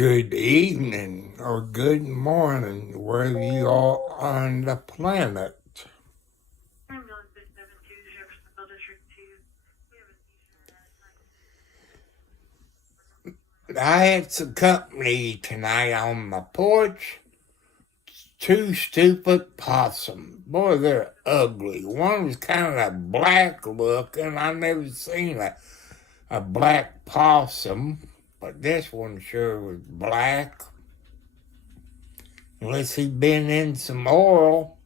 Good evening or good morning, wherever you are on the planet. I had some company tonight on my porch. Two stupid possums. Boy, they're ugly. One was kind of black looking. I never seen a black possum, but this one sure was black. Unless he'd been in some oil.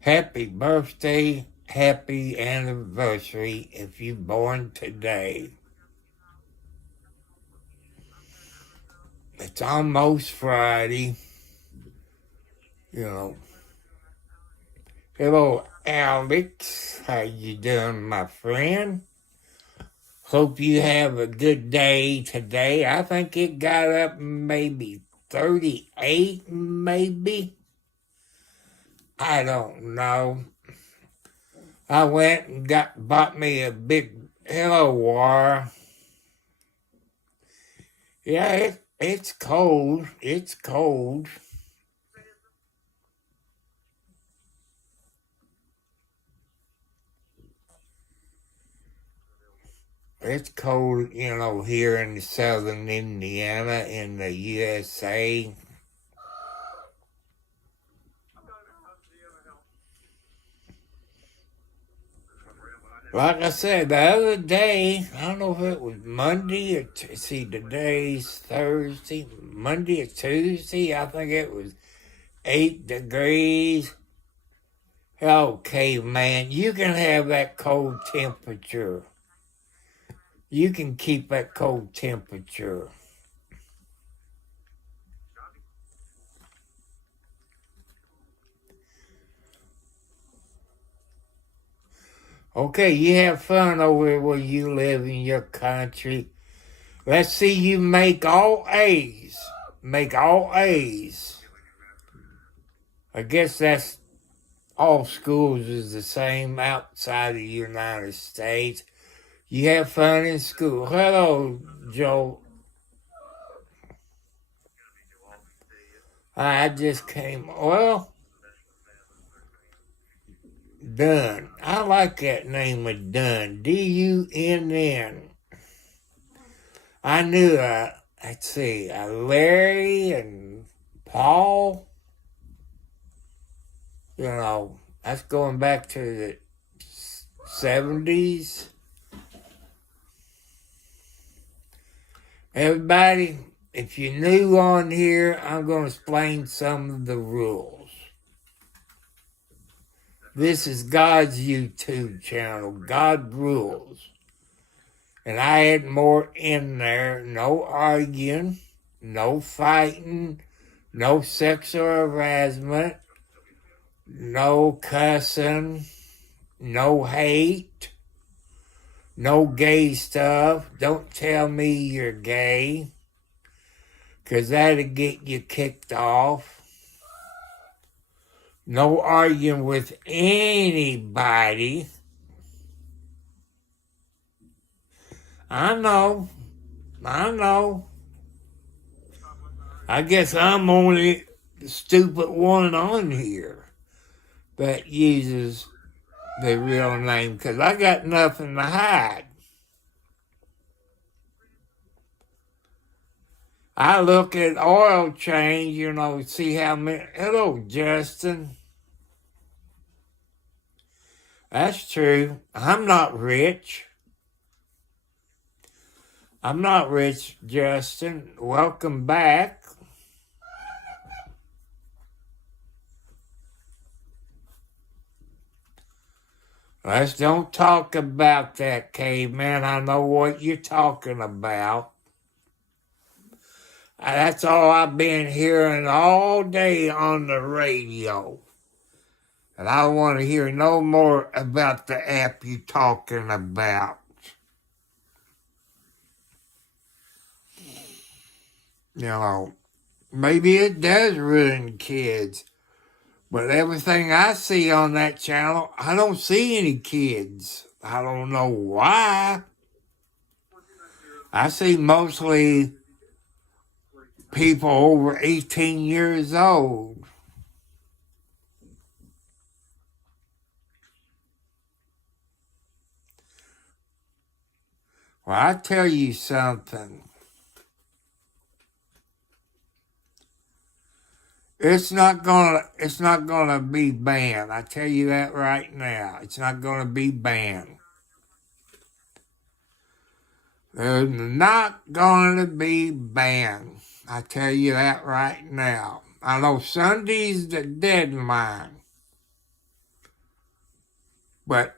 Happy birthday, happy anniversary if you're born today. It's almost Friday. Hello, Alex. How you doing, my friend? Hope you have a good day today. I think it got up maybe 38, maybe. I don't know. I went and bought me a big Hello War. Yeah, it's cold. It's cold. It's cold, here in southern Indiana in the USA. Like I said, the other day, I don't know if it was Monday or today's Thursday. Monday or Tuesday, I think it was 8 degrees. Okay, man, you can have that cold temperature. You can keep that cold temperature. Okay, you have fun over where you live in your country. Let's see you make all A's. Make all A's. I guess that's all schools is the same outside of the United States. You have fun in school. Hello, Joe. I just came. Well, Dunn. I like that name of Dunn. Dunn. I knew, let's see, Larry and Paul. That's going back to the 70s. Everybody, if you're new on here, I'm going to explain some of the rules. This is God's YouTube channel, God Rules. And I had more in there. No arguing, no fighting, no sexual harassment, no cussing, no hate, no gay stuff. Don't tell me you're gay, because that'll get you kicked off. No arguing with anybody. I know. I guess I'm only the stupid one on here that uses the real name, because I got nothing to hide. I look at oil change, see how many. Hello, Justin. That's true. I'm not rich. I'm not rich, Justin. Welcome back. Let's don't talk about that, caveman. I know what you're talking about. That's all I've been hearing all day on the radio. And I don't want to hear no more about the app you're talking about. Maybe it does ruin kids. But everything I see on that channel, I don't see any kids. I don't know why. I see mostly people over 18 years old. Well, I tell you something. It's not gonna be banned. I tell you that right now. It's not gonna be banned. They're not gonna be banned. I tell you that right now. I know Sunday's the deadline, but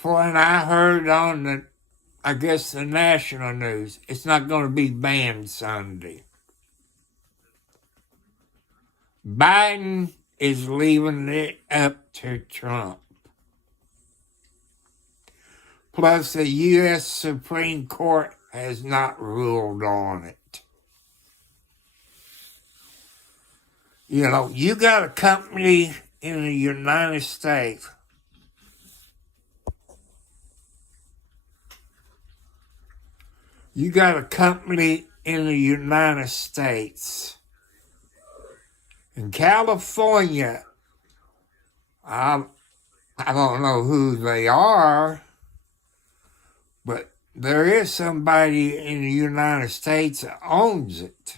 when I heard on the national news, it's not gonna be banned Sunday. Biden is leaving it up to Trump. Plus, the U.S. Supreme Court has not ruled on it. You know, you got a company in the United States. You got a company in the United States. In California, I don't know who they are, but there is somebody in the United States that owns it.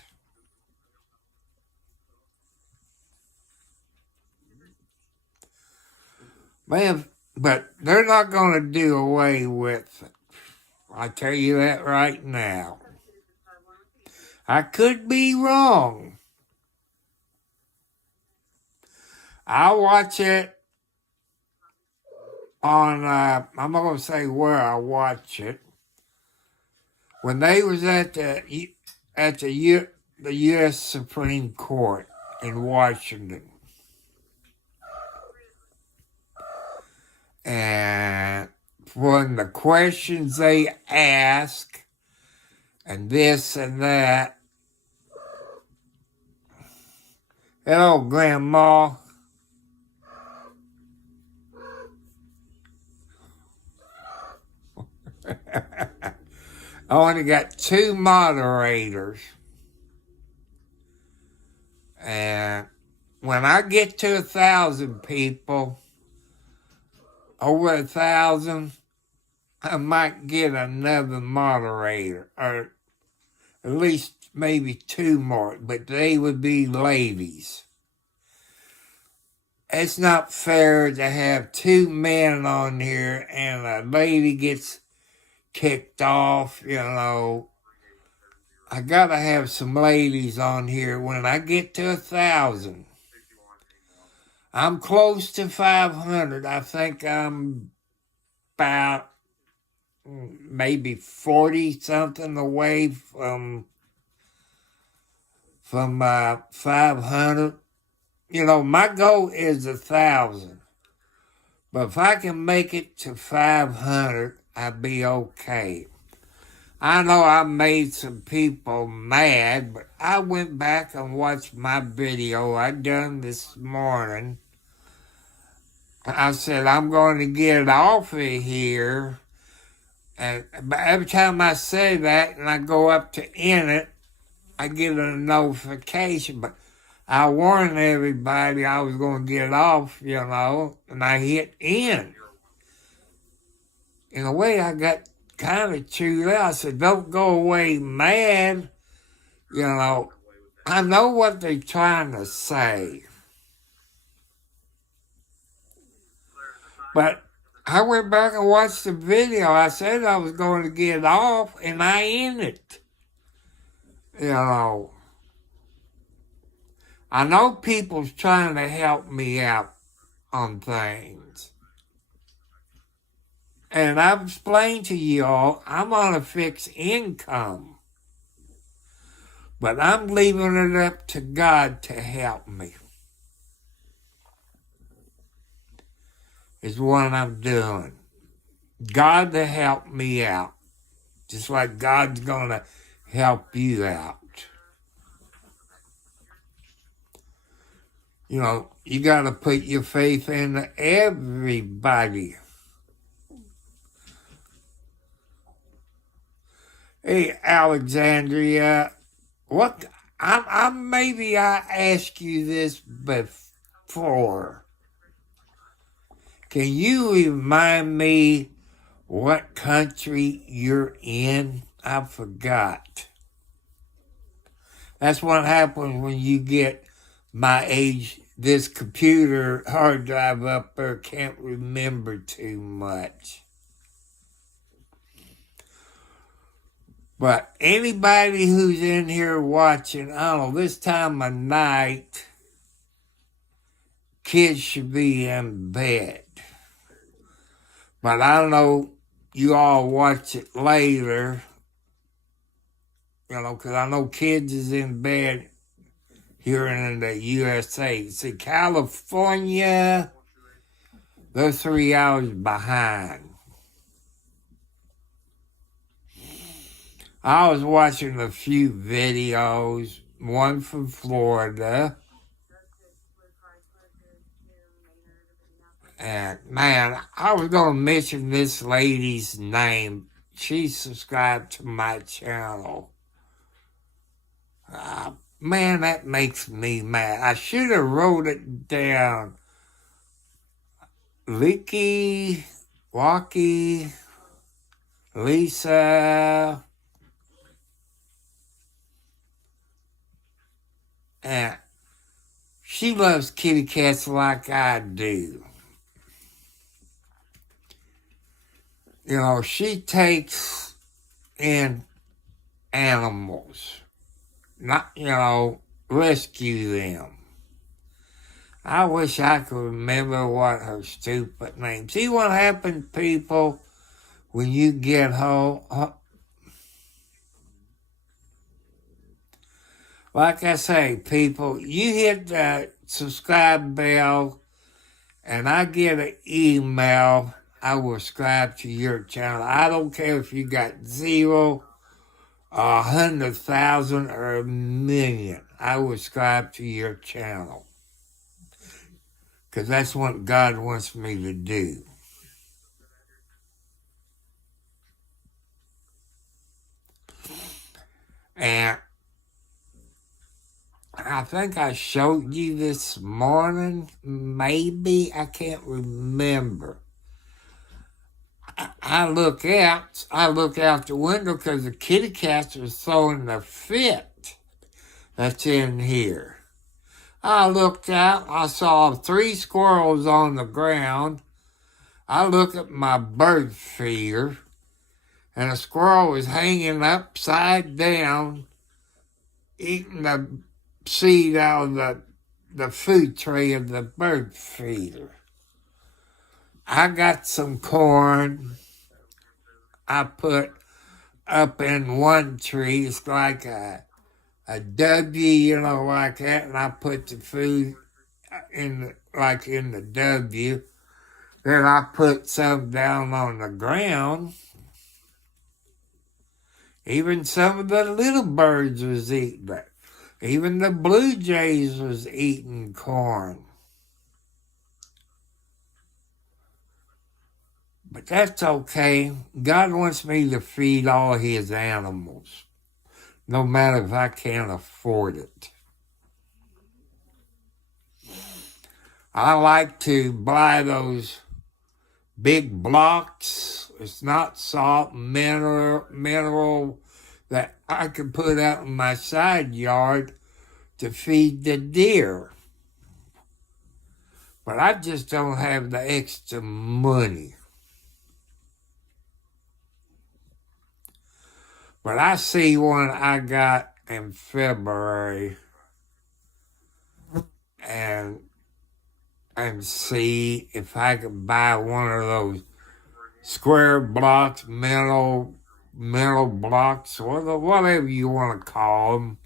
Man, but they're not going to do away with it. I tell you that right now. I could be wrong. I watch it on, I'm not going to say where I watch it. When they was at the U.S. Supreme Court in Washington. And when the questions they ask and this and that. Hello, Grandma. I only got 2 moderators. And when I get to 1,000 people, over 1,000, I might get another moderator, or at least maybe 2 more, but they would be ladies. It's not fair to have 2 men on here and a lady gets kicked off, you know. I gotta have some ladies on here when I get to 1,000. I'm close to 500. I think I'm about maybe 40 something away from 500. You know, my goal is 1,000. But if I can make it to 500, I'd be okay. I know I made some people mad, but I went back and watched my video I done this morning. I said, I'm going to get off of here. And every time I say that and I go up to end it, I get a notification. But I warned everybody I was going to get off, you know, and I hit end. In a way, I got kind of chewed out. I said, don't go away mad. You know, I know what they're trying to say. But I went back and watched the video. I said I was going to get off, and I ended it. You know, I know people's trying to help me out on things. And I've explained to you all, I'm on a fixed income. But I'm leaving it up to God to help me. Is what I'm doing. God to help me out. Just like God's going to help you out. You know, you got to put your faith in everybody. Hey, Alexandria, what? Maybe I asked you this before. Can you remind me what country you're in? I forgot. That's what happens when you get my age. This computer hard drive up there can't remember too much. But anybody who's in here watching, I don't know, this time of night, kids should be in bed. But I don't know, you all watch it later, because I know kids is in bed here in the USA. See, California, they're 3 hours behind. I was watching a few videos, one from Florida. And man, I was going to mention this lady's name. She subscribed to my channel. Man, that makes me mad. I should have wrote it down. Licky, Walkie, Lisa, and she loves kitty cats like I do. She takes in animals, not, rescue them. I wish I could remember what her stupid name. See what happens, people, when you get home? Like I say, people, you hit that subscribe bell, and I get an email. I will subscribe to your channel. I don't care if you got 0, 100,000, or 1,000,000. I will subscribe to your channel. Because that's what God wants me to do. And I think I showed you this morning, maybe. I can't remember. I look out the window because the kitty cats are throwing a fit that's in here. I looked out, I saw 3 squirrels on the ground. I look at my bird feeder, and a squirrel was hanging upside down, eating the seed out of the food tray of the bird feeder. I got some corn I put up in one tree. It's like a W, like that, and I put the food in the W. Then I put some down on the ground. Even some of the little birds was eating it. Even the blue jays was eating corn. But that's okay. God wants me to feed all his animals, no matter if I can't afford it. I like to buy those big blocks. It's not salt, mineral that I can put out in my side yard to feed the deer. But I just don't have the extra money. But I see one I got in February and see if I could buy one of those square blocks, metal blocks, or whatever you want to call them.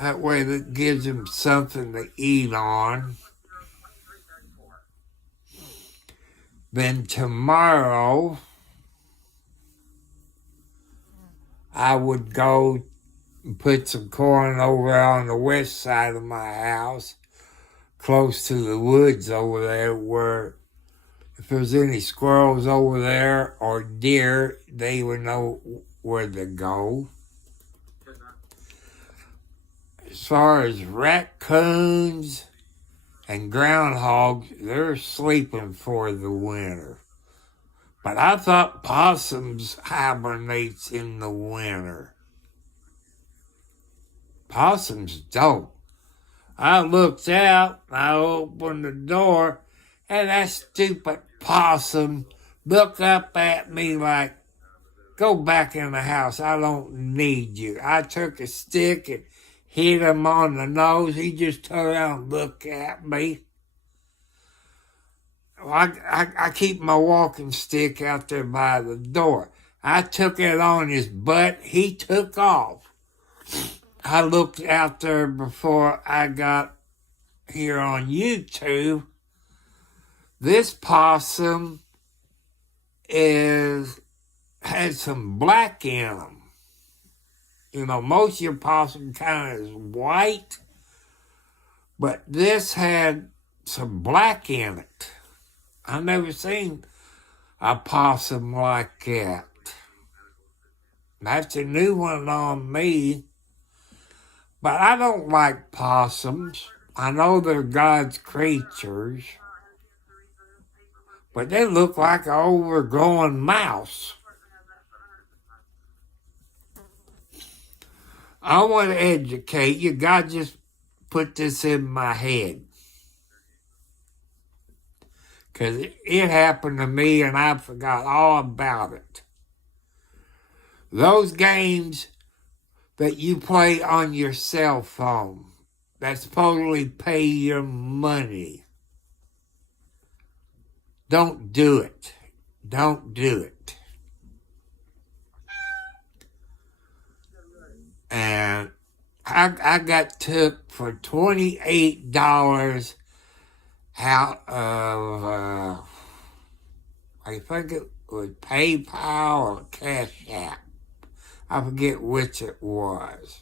That way that gives them something to eat on. Then tomorrow, I would go and put some corn over on the west side of my house, close to the woods over there where If there's any squirrels over there or deer, they would know where to go. As far as raccoons and groundhogs, they're sleeping for the winter. But I thought possums hibernates in the winter. Possums don't. I looked out, I opened the door, and that stupid possum looked up at me like, go back in the house, I don't need you. I took a stick and hit him on the nose. He just turned around and looked at me. I keep my walking stick out there by the door. I took it on his butt. He took off. I looked out there before I got here on YouTube. This possum has some black in them. You know, most of your possum kind of is white, but this had some black in it. I've never seen a possum like that. That's a new one on me. But I don't like possums. I know they're God's creatures. But they look like an overgrown mouse. I want to educate you. God just put this in my head. Because it happened to me and I forgot all about it. Those games that you play on your cell phone that supposedly pay your money, don't do it. Don't do it. And I got took for $28 out of, I think it was PayPal or Cash App. I forget which it was.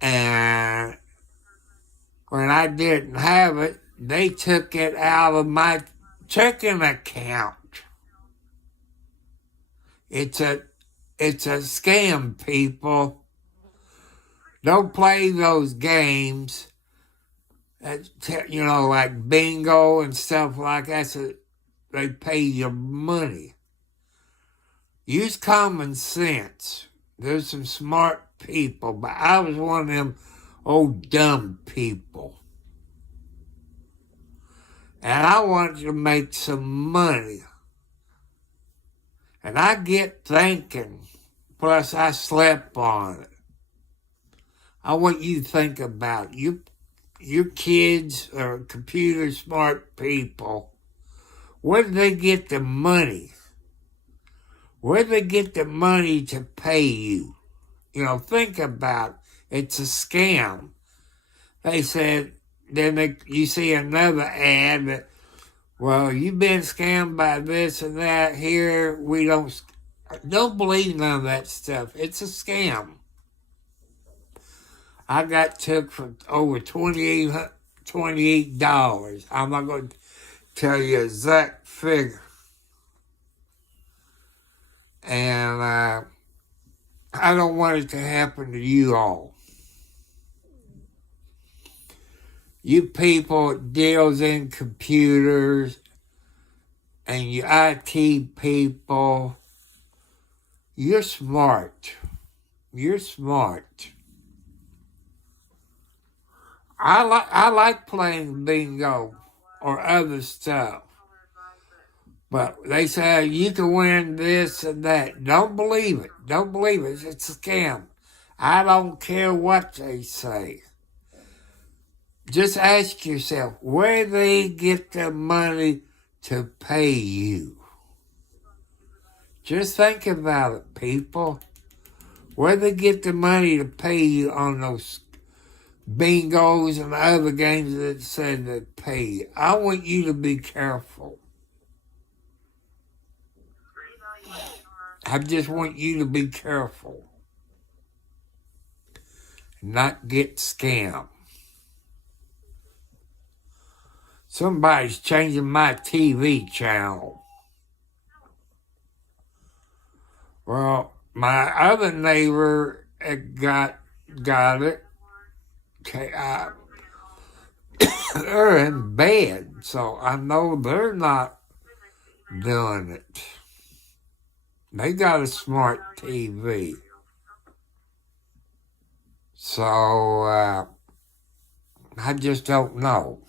And when I didn't have it, they took it out of my checking account. It's a scam, people. Don't play those games. You know, like bingo and stuff like that. So they pay your money. Use common sense. There's some smart people, but I was one of them old dumb people. And I wanted to make some money. And I get thinking, plus I slept on it. I want you to think about it. You kids are computer smart people. Where do they get the money? Where do they get the money to pay you? You know, think about it. It's a scam. They said, then you see another ad that, well, you've been scammed by this and that. Here, we don't believe none of that stuff. It's a scam. I got took for over $28. I'm not going to tell you exact figure. And I don't want it to happen to you all. You people deals in computers and you IT people, you're smart. You're smart. I like playing bingo or other stuff. But they say you can win this and that. Don't believe it. Don't believe it. It's a scam. I don't care what they say. Just ask yourself, where they get the money to pay you? Just think about it, people. Where they get the money to pay you on those bingos and other games that said they pay you. I want you to be careful. I just want you to be careful. Not get scammed. Somebody's changing my TV channel. Well, my other neighbor got it. They're in bed, so I know they're not doing it. They got a smart TV. So, I just don't know.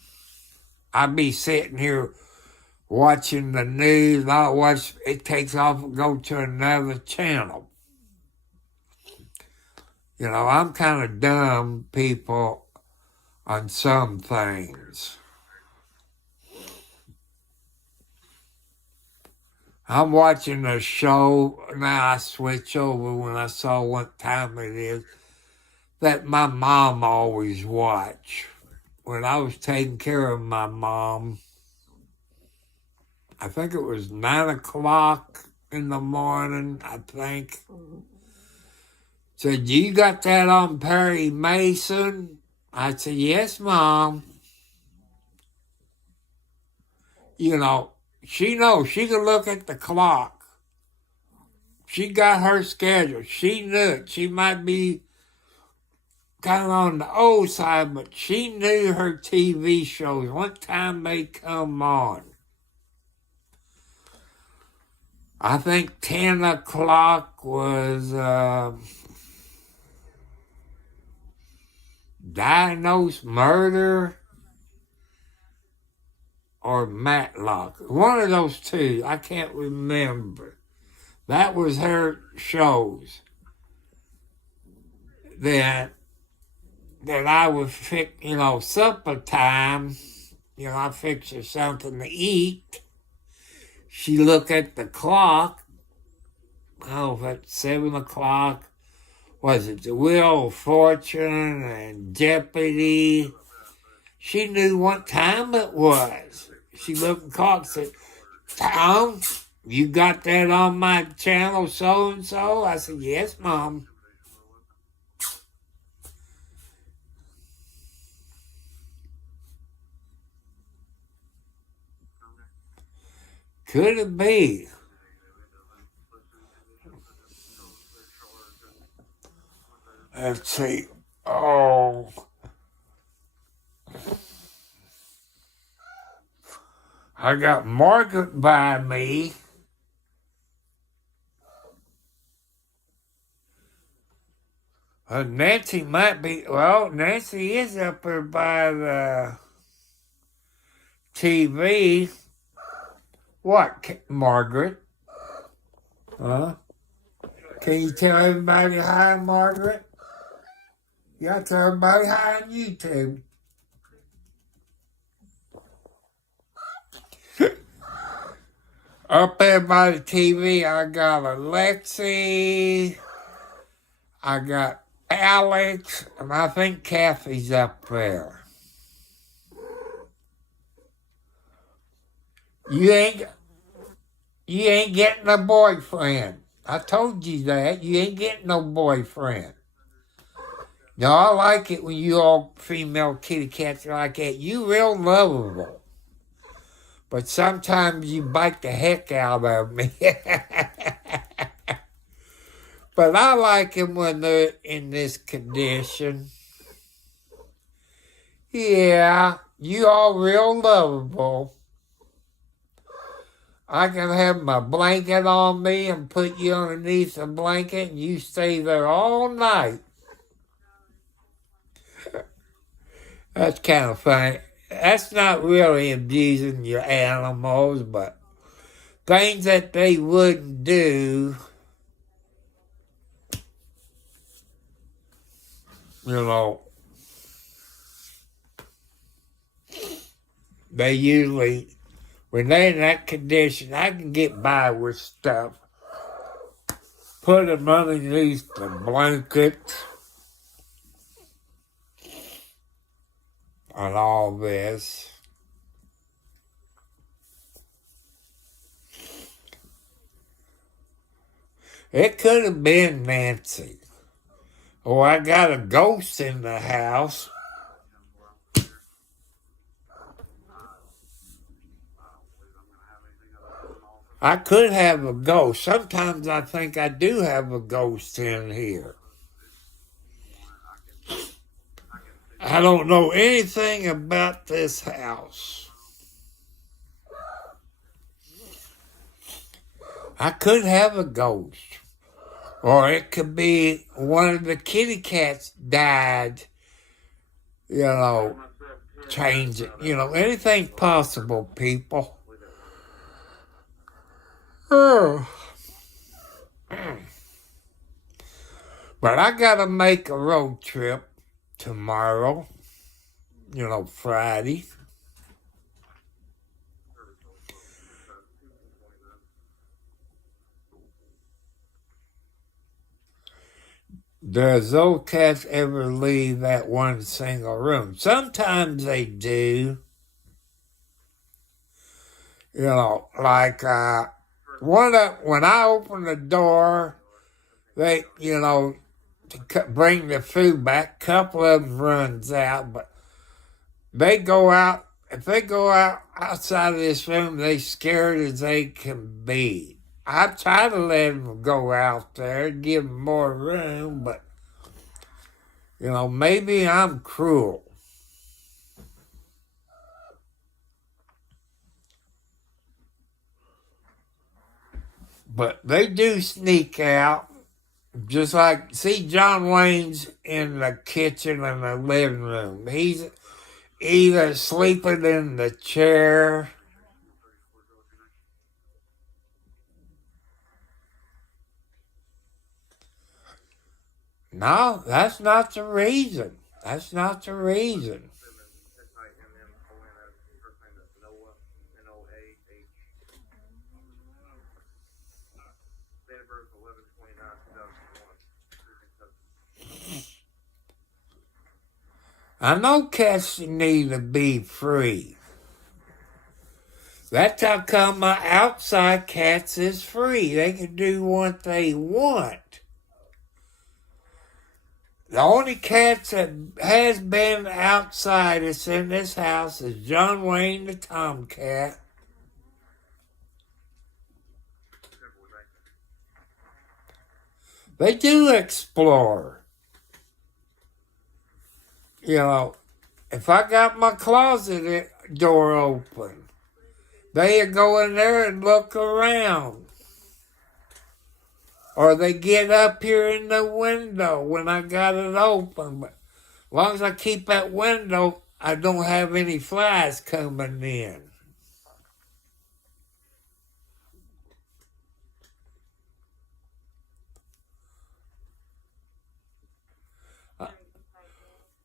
I'd be sitting here watching the news, and I'll watch it takes off and go to another channel. You know, I'm kind of dumb, people, on some things. I'm watching a show, now I switch over when I saw what time it is, that my mom always watched. When I was taking care of my mom, I think it was 9 o'clock in the morning, I think. Said, you got that on Perry Mason? I said, yes, Mom. You know, she knows. She can look at the clock. She got her schedule. She knew it. She might be kind of on the old side, but she knew her TV shows, what time they come on. I think 10 o'clock was Diagnosed Murder or Matlock. One of those two. I can't remember. That was her shows that I would fix, you know, supper time. You know, I fix her something to eat. She look at the clock. Oh, at 7 o'clock. Was it the Wheel of Fortune and Jeopardy? She knew what time it was. She looked at the clock and said, Tom, you got that on my channel so-and-so? I said, yes, Mom. Could it be? Let's see. Oh. I got Margaret by me. Nancy might be, well, Nancy is up there by the TV. What, Margaret? Huh? Can you tell everybody hi, Margaret? You got to tell everybody hi on YouTube. Up there by the TV, I got Alexi, I got Alex, and I think Kathy's up there. You ain't getting a boyfriend. I told you that. You ain't getting no boyfriend. No, I like it when you all female kitty cats are like that. You real lovable. But sometimes you bite the heck out of me. But I like them when they're in this condition. Yeah, you all real lovable. I can have my blanket on me and put you underneath the blanket and you stay there all night. That's kind of funny. That's not really abusing your animals, but things that they wouldn't do, you know, they usually, when they're in that condition, I can get by with stuff. Put them underneath the blanket and all this. It could have been Nancy. Oh, I got a ghost in the house. I could have a ghost. Sometimes I think I do have a ghost in here. I don't know anything about this house. I could have a ghost. Or it could be one of the kitty cats died, change it. Anything possible, people. Oh. But I got to make a road trip tomorrow, Friday. Does those cats ever leave that one single room? Sometimes they do. Like when I open the door, they, to bring the food back, a couple of them runs out, but they go out. If they go out outside of this room, they scared as they can be. I try to let them go out there, give them more room, but, maybe I'm cruel. But they do sneak out, just like, see, John Wayne's in the kitchen and the living room. He's either sleeping in the chair. No, that's not the reason. That's not the reason. I know cats need to be free. That's how come my outside cats is free. They can do what they want. The only cats that has been outside that's in this house is John Wayne the tomcat. They do explore. If I got my closet door open, they go in there and look around. Or they get up here in the window when I got it open. But as long as I keep that window, I don't have any flies coming in.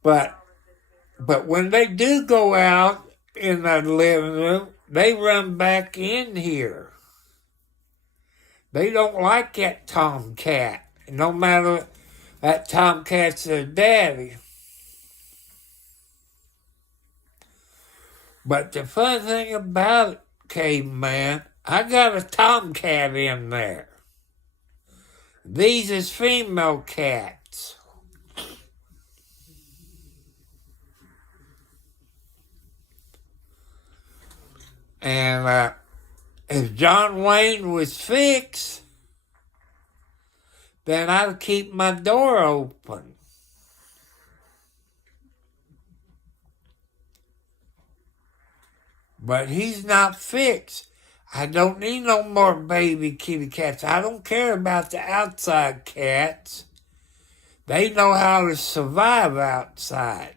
But when they do go out in the living room, they run back in here. They don't like that tomcat, no matter that tomcat's their daddy. But the fun thing about it, caveman, I got a tomcat in there. These is female cats. And if John Wayne was fixed, then I'd keep my door open. But he's not fixed. I don't need no more baby kitty cats. I don't care about the outside cats. They know how to survive outside.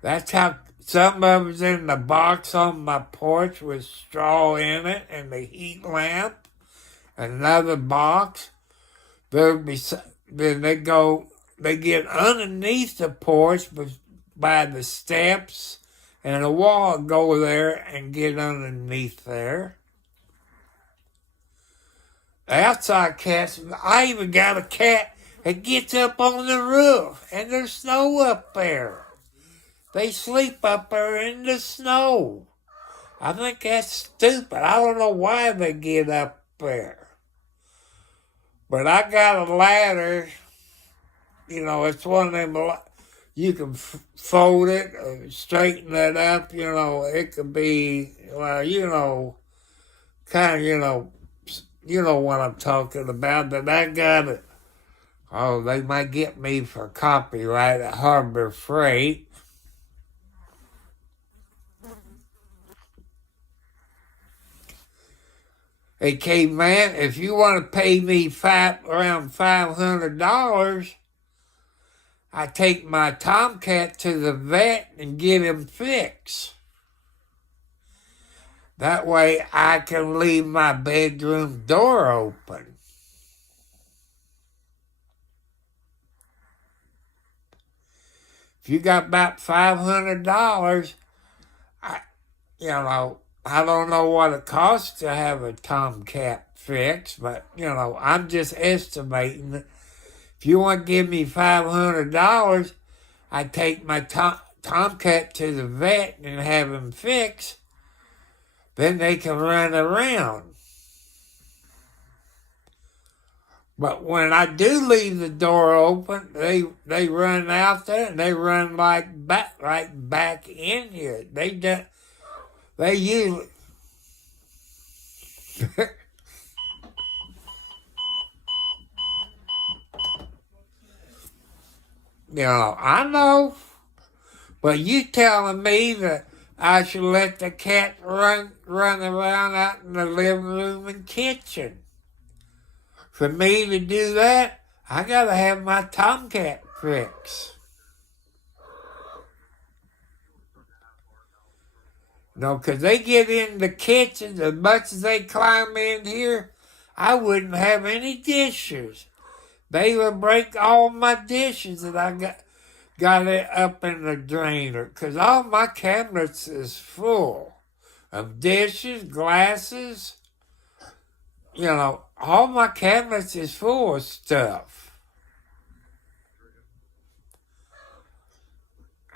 That's how some of them's in the box on my porch with straw in it and the heat lamp. Another box. Then they get underneath the porch by the steps and a wall, go there and get underneath there. The outside cats, I even got a cat that gets up on the roof and there's snow up there. They sleep up there in the snow. I think that's stupid. I don't know why they get up there. But I got a ladder. It's one of them, you can fold it or straighten it up. It could be, kind of, you know what I'm talking about, that I got it. Oh, they might get me for copyright at Harbor Freight. Hey, caveman, if you want to pay me around $500, I take my tomcat to the vet and get him fixed. That way I can leave my bedroom door open. If you got about $500, I don't know what it costs to have a tomcat fixed, but, I'm just estimating that if you want to give me $500, I take my tomcat to the vet and have him fixed. Then they can run around. But when I do leave the door open, they run out there and they run right back in here. They usually I know, but you telling me that I should let the cat run around out in the living room and kitchen. For me to do that, I gotta have my tomcat fixed. Because they get in the kitchen, as much as they climb in here, I wouldn't have any dishes. They would break all my dishes that I got it up in the drainer, because all my cabinets is full of dishes, glasses. All my cabinets is full of stuff.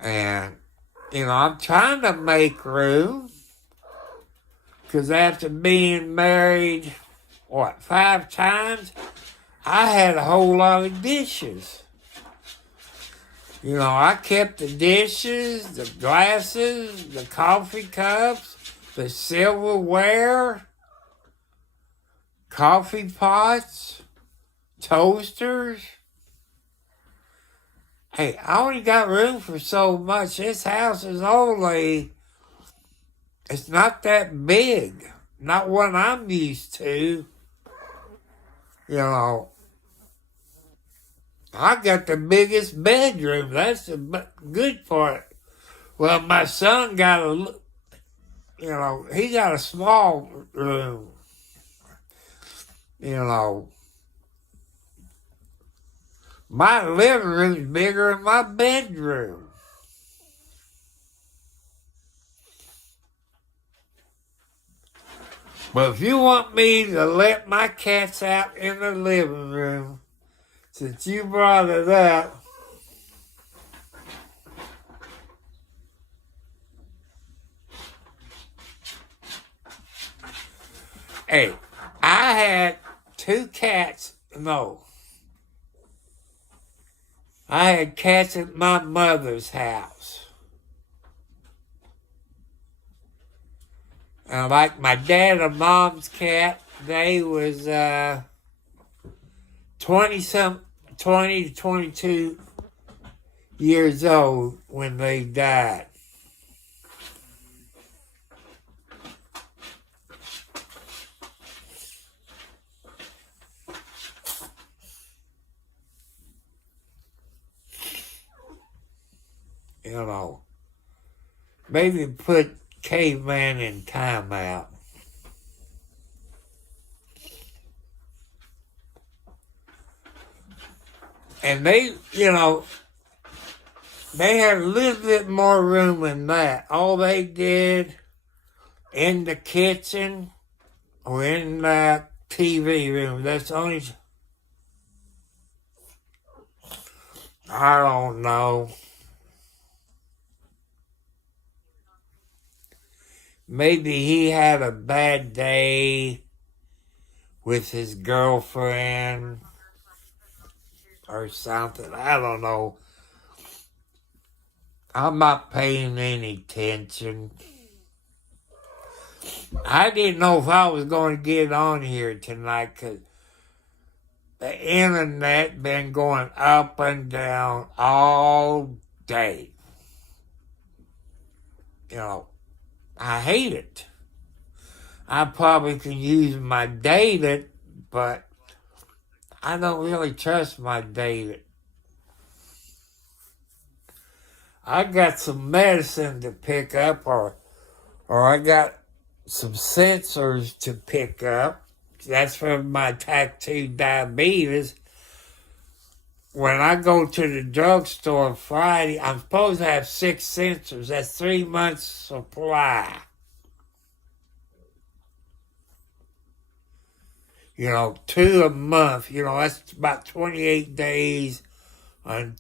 And, I'm trying to make room, because after being married, 5 times, I had a whole lot of dishes. I kept the dishes, the glasses, the coffee cups, the silverware, coffee pots, toasters. Hey, I only got room for so much. This house is it's not that big. Not what I'm used to. I got the biggest bedroom. That's the good part. Well, my son got he got a small room. My living room's bigger than my bedroom. But if you want me to let my cats out in the living room, since you brought it up, hey, I had 2 cats. No. I had cats at my mother's house. And like my dad and mom's cat, they was 20 to 22 years old when they died. Maybe put caveman in timeout. And they had a little bit more room than that. All they did in the kitchen or in the TV room, that's only, I don't know. Maybe he had a bad day with his girlfriend or something. I don't know. I'm not paying any attention. I didn't know if I was going to get on here tonight because the internet been going up and down all day. You know, I hate it. I probably can use my data, but I don't really trust my data. I got some medicine to pick up, or I got some sensors to pick up. That's for my type 2 diabetes. When I go to the drugstore Friday, I'm supposed to have 6 sensors. That's 3 months supply. You know, 2 a month. You know, that's about 28 days on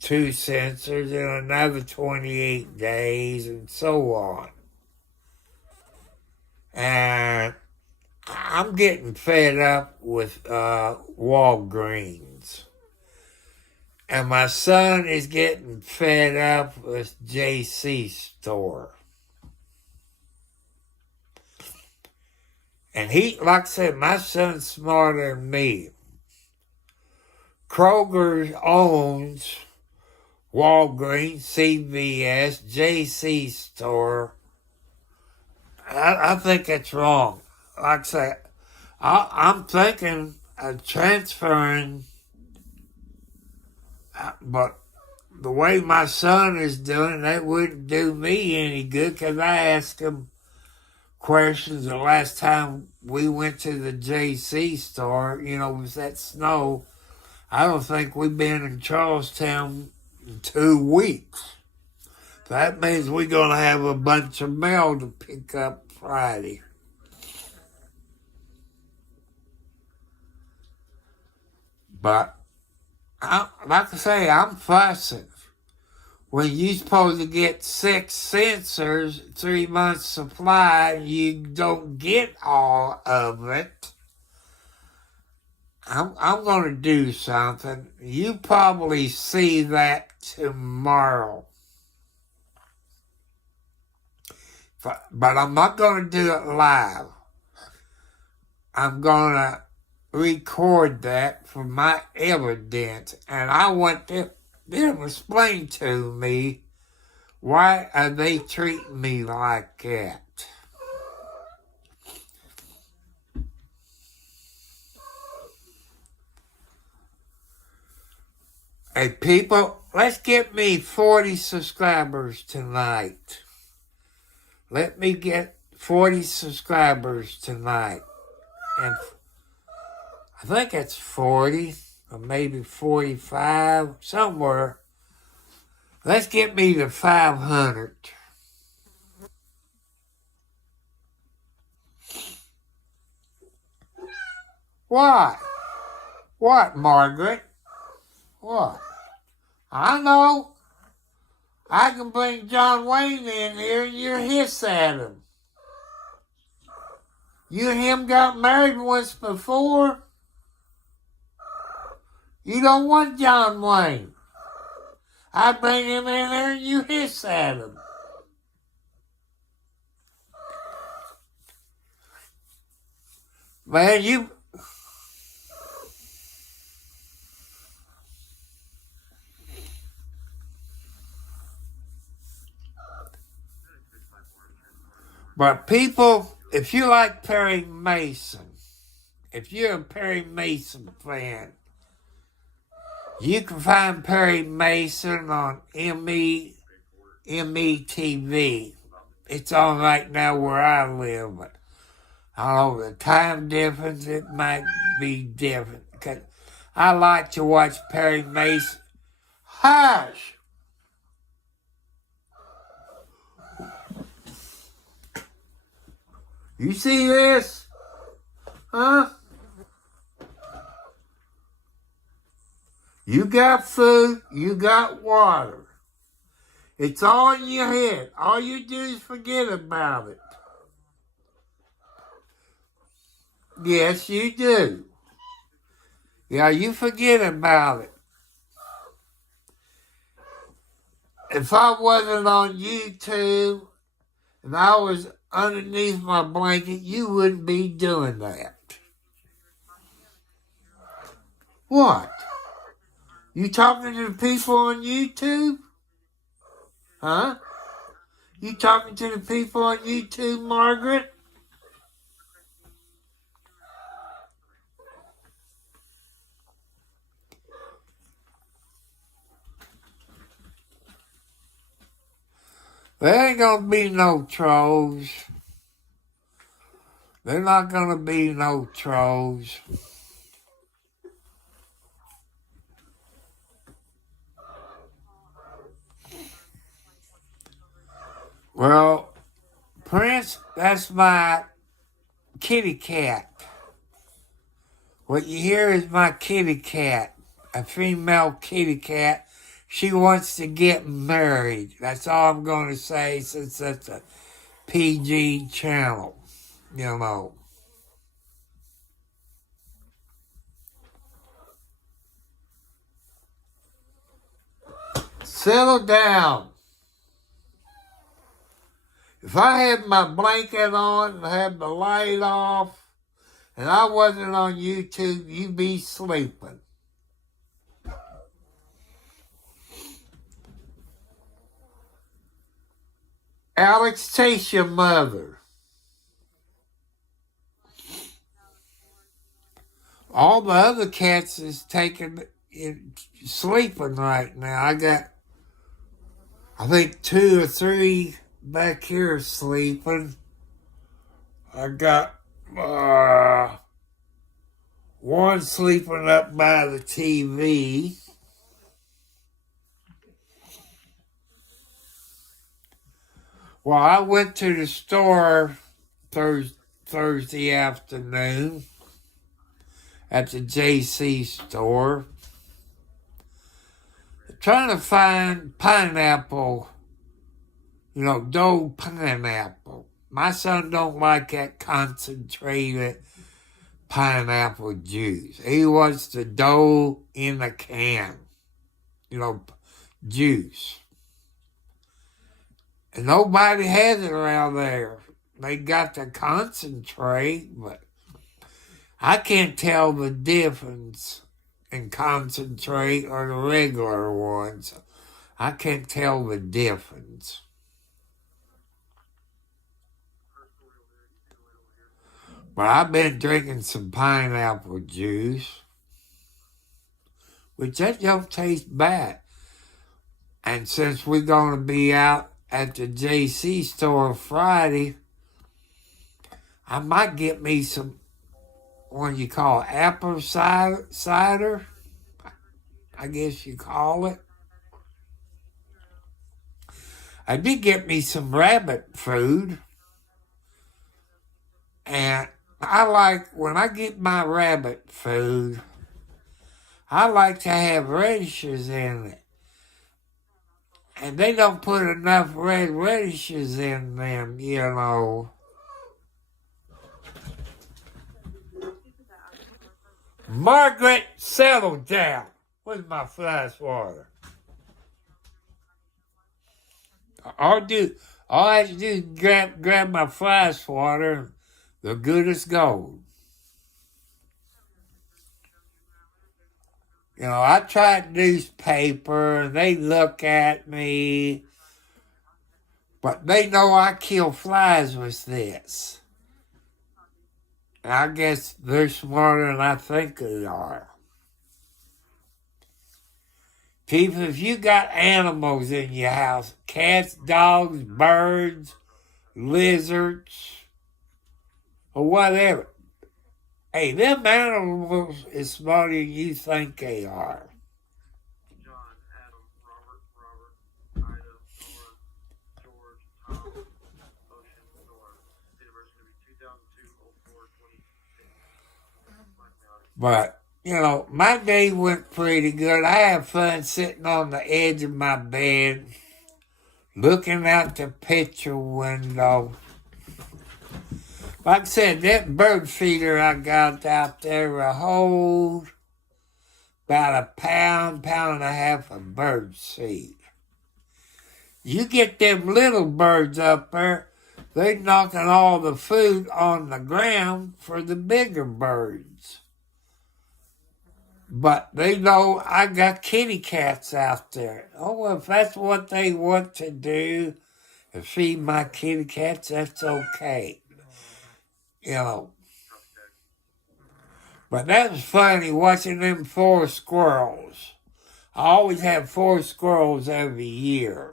2 sensors and another 28 days and so on. And I'm getting fed up with Walgreens. And my son is getting fed up with JC store. And he, like I said, my son's smarter than me. Kroger owns Walgreens, CVS, JC store. I think that's wrong. Like I say, I'm thinking of transferring, but the way my son is doing, that wouldn't do me any good because I asked him questions the last time we went to the JC store. You know, was that snow. I don't think we've been in Charlestown in 2 weeks. That means we're going to have a bunch of mail to pick up Friday. But, like I say, I'm fussing. When you're supposed to get 6 sensors, 3 months supply, you don't get all of it. I'm going to do something. You probably see that tomorrow. But I'm not going to do it live. I'm going to record that for my evidence. And I want them to explain to me why are they treating me like that. Hey, people, let's get me 40 subscribers tonight. Let me get 40 subscribers tonight. And I think it's 40 or maybe 45, somewhere. Let's get me to 500. What? What, Margaret? What? I know. I can bring John Wayne in here and you hiss at him. You and him got married once before. You don't want John Wayne. I bring him in there and you hiss at him. Man, you... But people, if you like Perry Mason, if you're a Perry Mason fan, you can find Perry Mason on METV. It's on right now where I live, but I don't know, the time difference, it might be different. Cause I like to watch Perry Mason. Hush! You see this? Huh? You got food, you got water. It's all in your head. All you do is forget about it. Yes, you do. Yeah, you forget about it. If I wasn't on YouTube and I was underneath my blanket, you wouldn't be doing that. What? You talking to the people on YouTube? Huh? You talking to the people on YouTube, Margaret? There ain't gonna be no trolls. There's not gonna be no trolls. Well, Prince, that's my kitty cat. What you hear is my kitty cat, a female kitty cat. She wants to get married. That's all I'm going to say since that's a PG channel, you know. Settle down. If I had my blanket on and had the light off and I wasn't on YouTube, you'd be sleeping. Alex, taste your mother. All the other cats is sleeping right now. I got, I think 2 or 3 back here sleeping. I got one sleeping up by the TV. Well, I went to the store Thursday afternoon at the JC store trying to find pineapple, Dole pineapple. My son don't like that concentrated pineapple juice. He wants the Dole in a can, juice. And nobody has it around there. They got the concentrate, but I can't tell the difference in concentrate or the regular ones. I can't tell the difference. But I've been drinking some pineapple juice, which that don't taste bad. And since we're going to be out at the JC store Friday, I might get me some, what you call it, apple cider, I guess you call it. I did get me some rabbit food, and I like, when I get my rabbit food, I like to have radishes in it. And they don't put enough red radishes in them, Margaret, settle down. Where's my flash water? All I have to do is grab my flash water, and the good as gold. I tried newspaper, and they look at me, but they know I kill flies with this. And I guess they're smarter than I think they are. People, if you got animals in your house, cats, dogs, birds, lizards, or whatever, hey, them animals is smarter than you think they are. John, Adam, Robert, Ida, Nora, George, Tom, Ocean, Nora. Date of birth is going to be 2002-04-26. But, my day went pretty good. I had fun sitting on the edge of my bed, looking out the picture window. Like I said, that bird feeder I got out there will hold about a pound and a half of bird seed. You get them little birds up there, They knocking all the food on the ground for the bigger birds. But they know I got kitty cats out there. Oh, well, if that's what they want to do, to feed my kitty cats, that's okay. You know. But that was funny watching them 4 squirrels. I always have 4 squirrels every year.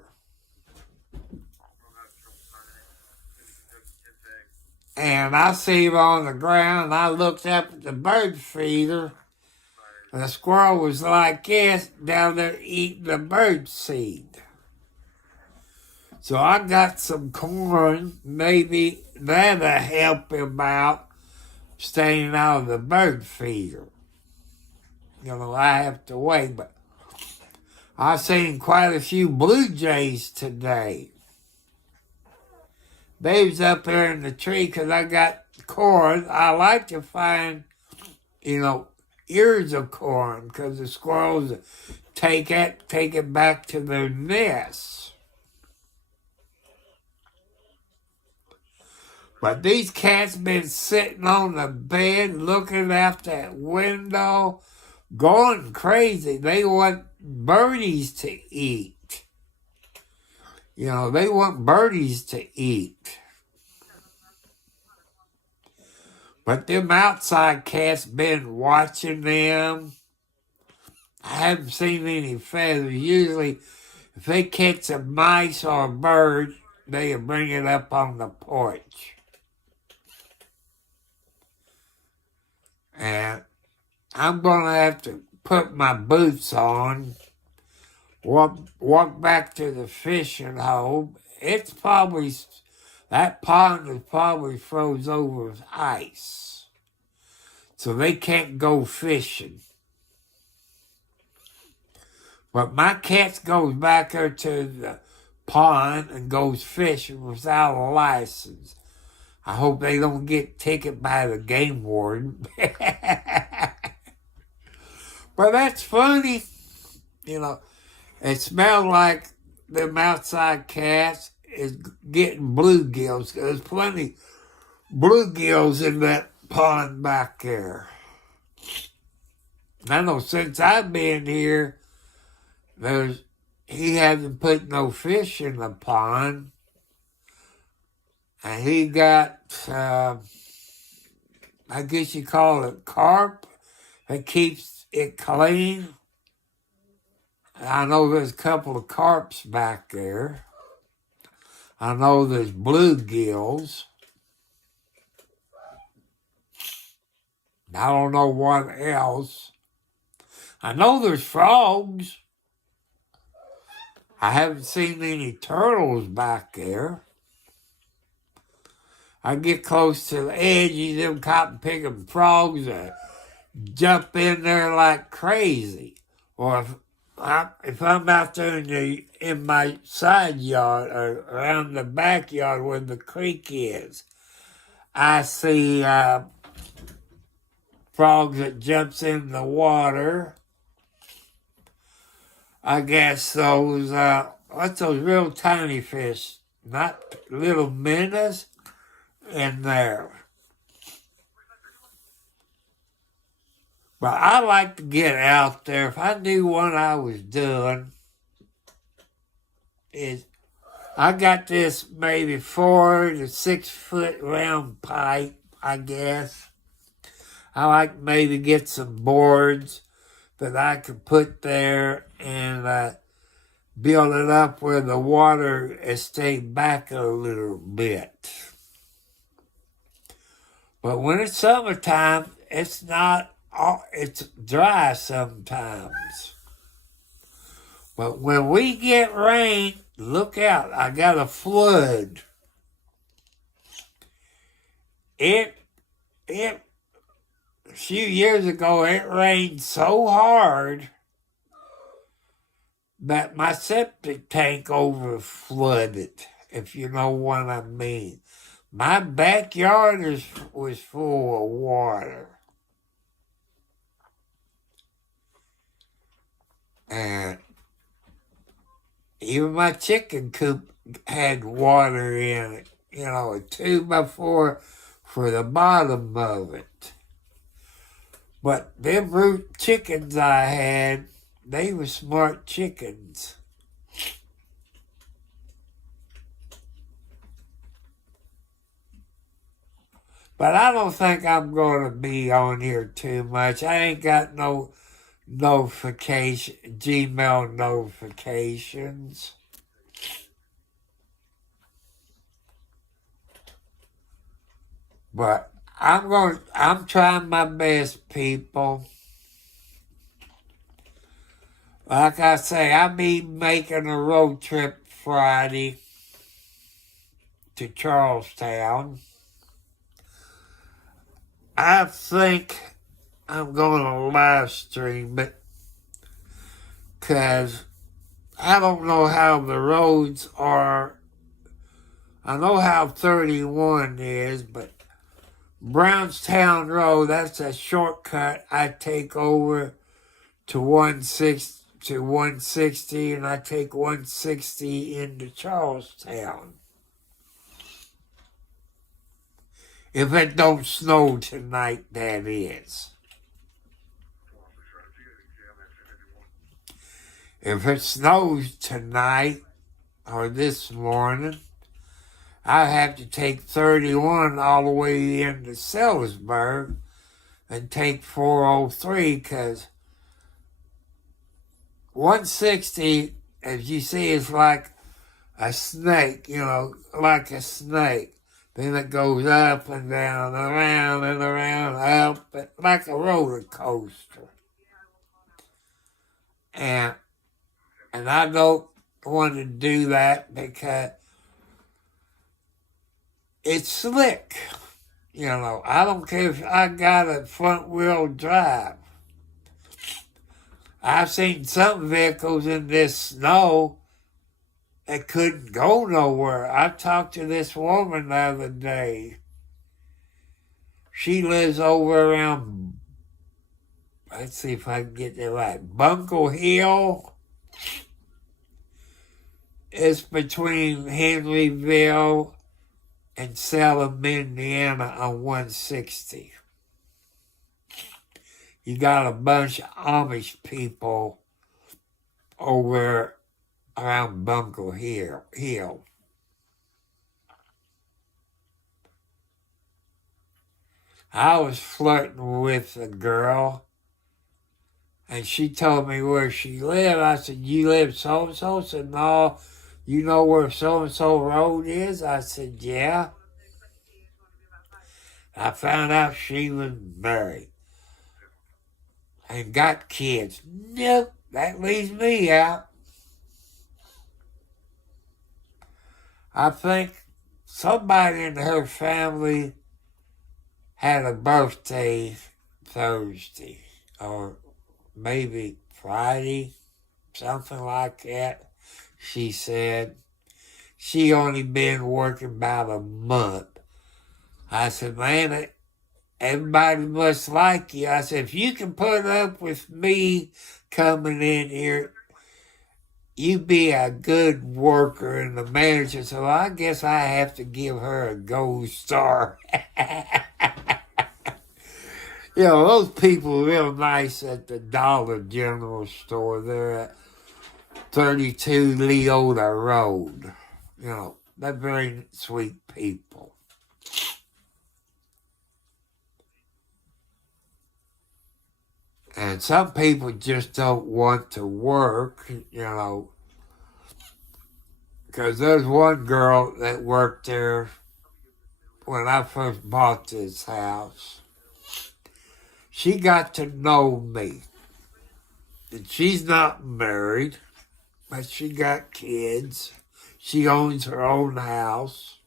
And I see them on the ground, and I looked up at the bird feeder, and the squirrel was like this, down there eating the bird seed. So I got some corn, maybe that'll help him out staying out of the bird feeder. You know, I have to wait, but I seen quite a few blue jays today. They was up there in the tree because I got corn. I like to find, ears of corn because the squirrels take it back to their nests. But these cats been sitting on the bed looking out that window, going crazy. They want birdies to eat. They want birdies to eat. But them outside cats been watching them. I haven't seen any feathers. Usually, if they catch a mice or a bird, they'll bring it up on the porch. And I'm going to have to put my boots on, walk back to the fishing hole. That pond is probably froze over with ice. So they can't go fishing. But my cat goes back there to the pond and goes fishing without a license. I hope they don't get ticketed by the game warden. But that's funny. It smells like them outside cats is getting bluegills. There's plenty bluegills in that pond back there. I know since I've been here, he hasn't put no fish in the pond. And he got, I guess you call it carp, that keeps it clean. I know there's a couple of carps back there. I know there's bluegills. I don't know what else. I know there's frogs. I haven't seen any turtles back there. I get close to the edge, them cotton-picking frogs jump in there like crazy. Or if I'm out there in my side yard or around the backyard where the creek is, I see frogs that jumps in the water. I guess those, what's those real tiny fish? Not little minnows in there. But I like to get out there. If I knew what I was doing, I got this maybe 4 to 6 foot round pipe, I guess. I like maybe get some boards that I could put there and build it up where the water has stayed back a little bit. But when it's summertime, it's dry sometimes. But when we get rain, look out, I got a flood. A few years ago, it rained so hard that my septic tank overflooded, if you know what I mean. My backyard was full of water. And even my chicken coop had water in it, a 2x4 for the bottom of it. But them root chickens I had, they were smart chickens. But I don't think I'm going to be on here too much. I ain't got no Gmail notifications. But I'm trying my best, people. Like I say, I'll be making a road trip Friday to Charlestown. I think I'm going to live stream it because I don't know how the roads are. I know how 31 is, but Brownstown Road, that's a shortcut I take over to 160, and I take 160 into Charlestown. If it don't snow tonight, that is. If it snows tonight or this morning, I have to take 31 all the way into Sellersburg and take 403 because 160, as you see, is like a snake, like a snake. Then it goes up and down, around and around, up, like a roller coaster. And I don't want to do that because it's slick. I don't care if I got a front wheel drive. I've seen some vehicles in this snow that couldn't go nowhere. I talked to this woman the other day. She lives over around, let's see if I can get that right, Bunker Hill. It's between Henryville and Salem, Indiana on 160. You got a bunch of Amish people over around Bunker Hill. I was flirting with a girl, and she told me where she lived. I said, "You live so-and-so?" She said, "No, you know where so-and-so road is?" I said, "Yeah." I found out she was married and got kids. Nope, that leaves me out. I think somebody in her family had a birthday Thursday or maybe Friday, something like that. She said she only been working about a month. I said, "Man, everybody must like you." I said, "If you can put up with me coming in here, you be a good worker." And the manager said, "Well, I guess I have to give her a gold star." Those people are real nice at the Dollar General store. They're at 32 Leota Road. They're very sweet people. And some people just don't want to work, because there's one girl that worked there when I first bought this house. She got to know me. And she's not married, but she got kids. She owns her own house.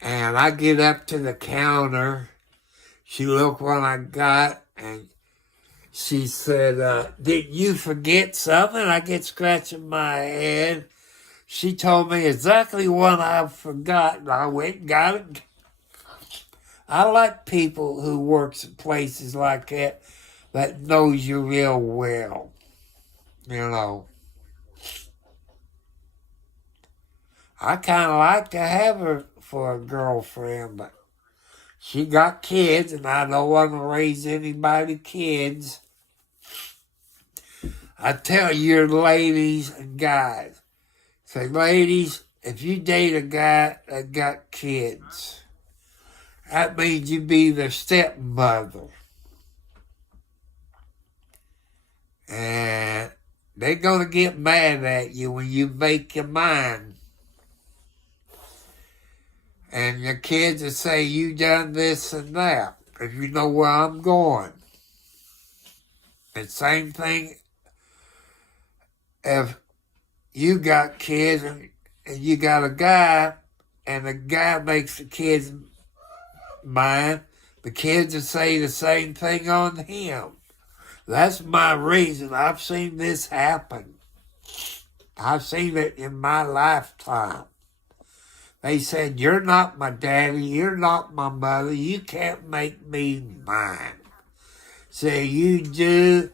And I get up to the counter. She looked what I got, and she said, "Did you forget something?" I get scratching my head. She told me exactly what I've forgotten. I went and got it. I like people who works at places like that knows you real well. I kind of like to have her for a girlfriend, but she got kids, and I don't want to raise anybody's kids. I tell you, ladies and guys, say, ladies, if you date a guy that got kids, that means you be their stepmother. And they're going to get mad at you when you make your mind. And your kids will say, you done this and that, if you know where I'm going. And same thing if you got kids and you got a guy, and the guy makes the kids mind, the kids will say the same thing on him. That's my reason. I've seen this happen. I've seen it in my lifetime. They said, you're not my daddy, you're not my mother, you can't make me mine. Say, you do.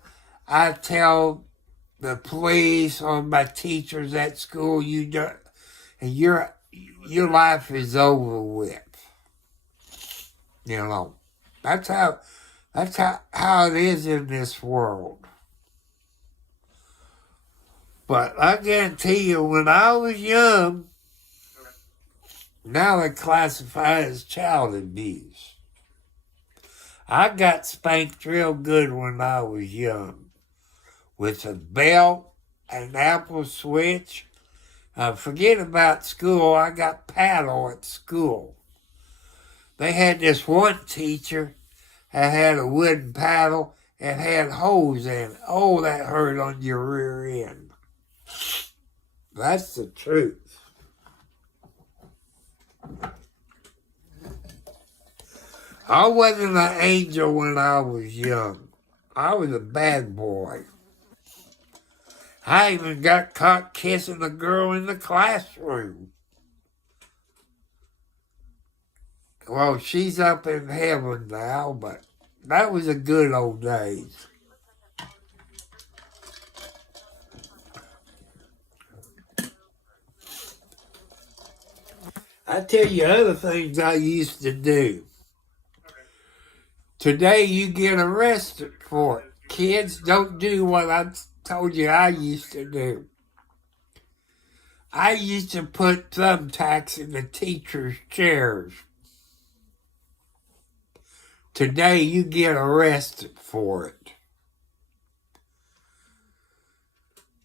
I tell the police or my teachers at school, you do, and your life is over with. You know, that's how it is in this world. But I guarantee you, when I was young, now they classify it as child abuse. I got spanked real good when I was young, with a belt, an apple switch. Forget about school, I got paddle at school. They had this one teacher that had a wooden paddle and had holes in it. Oh, that hurt on your rear end. That's the truth. I wasn't an angel when I was young. I was a bad boy. I even got caught kissing a girl in the classroom. Well, she's up in heaven now, but that was the good old days. I tell you other things I used to do. Today you get arrested for it. Kids, don't do what I told you I used to do. I used to put thumbtacks in the teachers' chairs. Today you get arrested for it.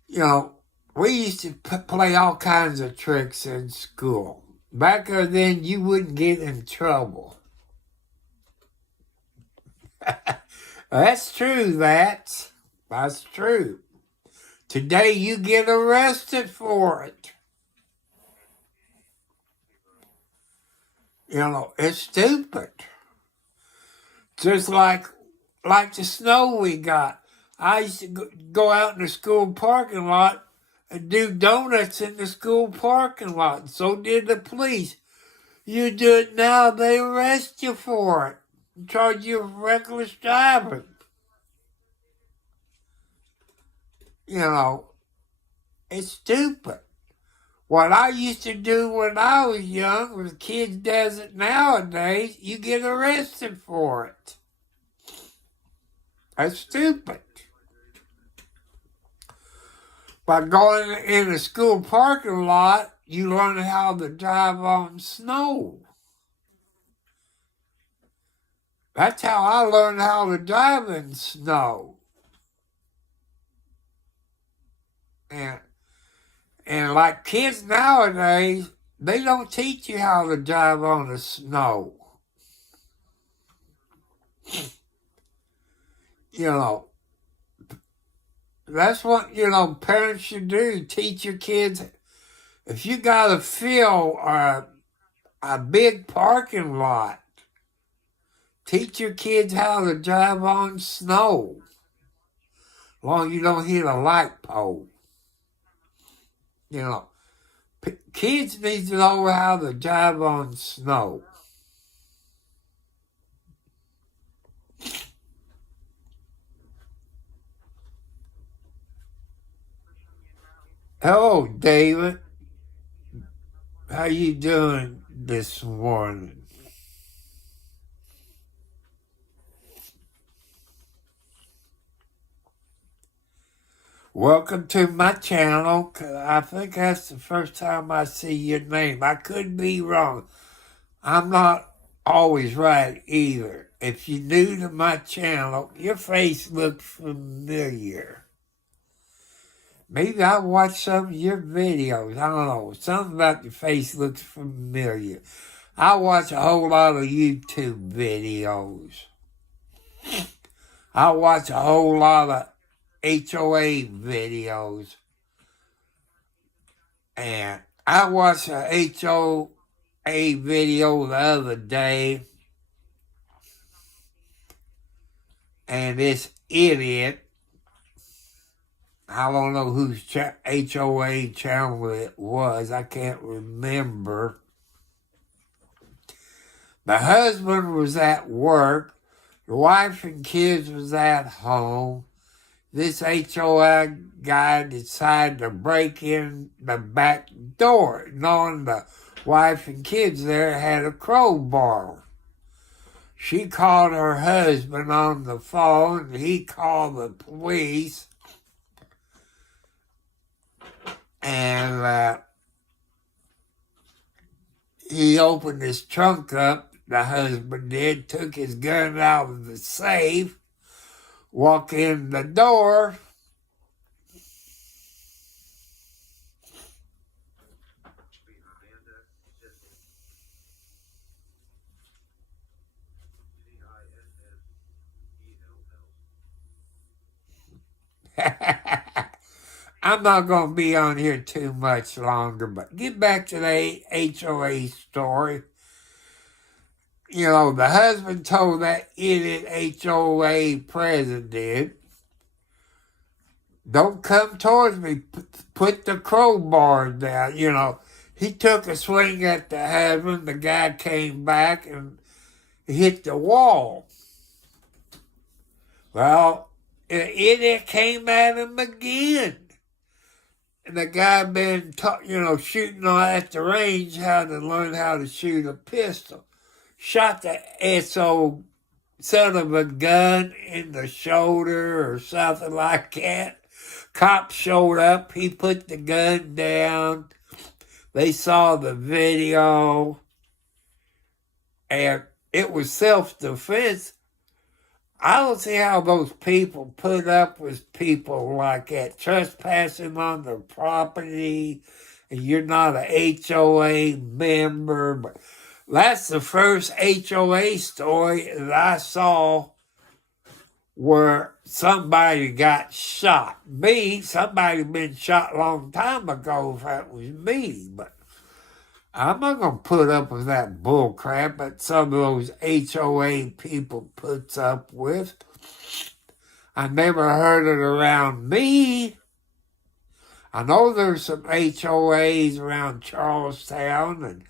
You know, we used to play all kinds of tricks in school. Back then, you wouldn't get in trouble. That's true, that's true. Today, you get arrested for it. You know, it's stupid. Just like the snow we got. I used to go out in the school parking lot and do donuts in the school parking lot. So did the police. You do it now, they arrest you for it and charge you with reckless driving. You know, it's stupid. What I used to do when I was young, when kids does it nowadays, you get arrested for it. That's stupid. By going in a school parking lot, you learn how to drive on snow. That's how I learned how to drive in snow. And like kids nowadays, they don't teach you how to drive on the snow. You know, that's what, parents should do. Teach your kids. If you got a field or a big parking lot, teach your kids how to drive on snow. As long as you don't hit a light pole. You know, kids need to know how to drive on snow. Hello, David. How you doing this morning? Welcome to my channel. I think that's the first time I see your name. I could be wrong. I'm not always right either. If you're new to my channel, your face looks familiar. Maybe I watched some of your videos. I don't know. Something about your face looks familiar. I watch a whole lot of YouTube videos. I watch a whole lot of HOA videos. And I watched a HOA video the other day. And this idiot, I don't know whose HOA channel it was. I can't remember. The husband was at work. The wife and kids was at home. This HOA guy decided to break in the back door, knowing the wife and kids there had a crowbar. She called her husband on the phone, and he called the police. And he opened his trunk up, the husband did, took his gun out of the safe, walked in the door, I'm not going to be on here too much longer, but get back to the HOA story. You know, the husband told that idiot HOA president, don't come towards me, put the crowbar down. You know, he took a swing at the husband, the guy came back and hit the wall. Well, the idiot came at him again. And the guy been, shooting at the range how to learn how to shoot a pistol. Shot the SO son of a gun in the shoulder or something like that. Cop showed up. He put the gun down. They saw the video. And it was self-defense. I don't see how those people put up with people like that, trespassing on their property, and you're not a HOA member. But that's the first HOA story that I saw where somebody got shot. Somebody been shot a long time ago if that was me, but I'm not going to put up with that bull crap that some of those HOA people puts up with. I never heard it around me. I know there's some HOAs around Charlestown and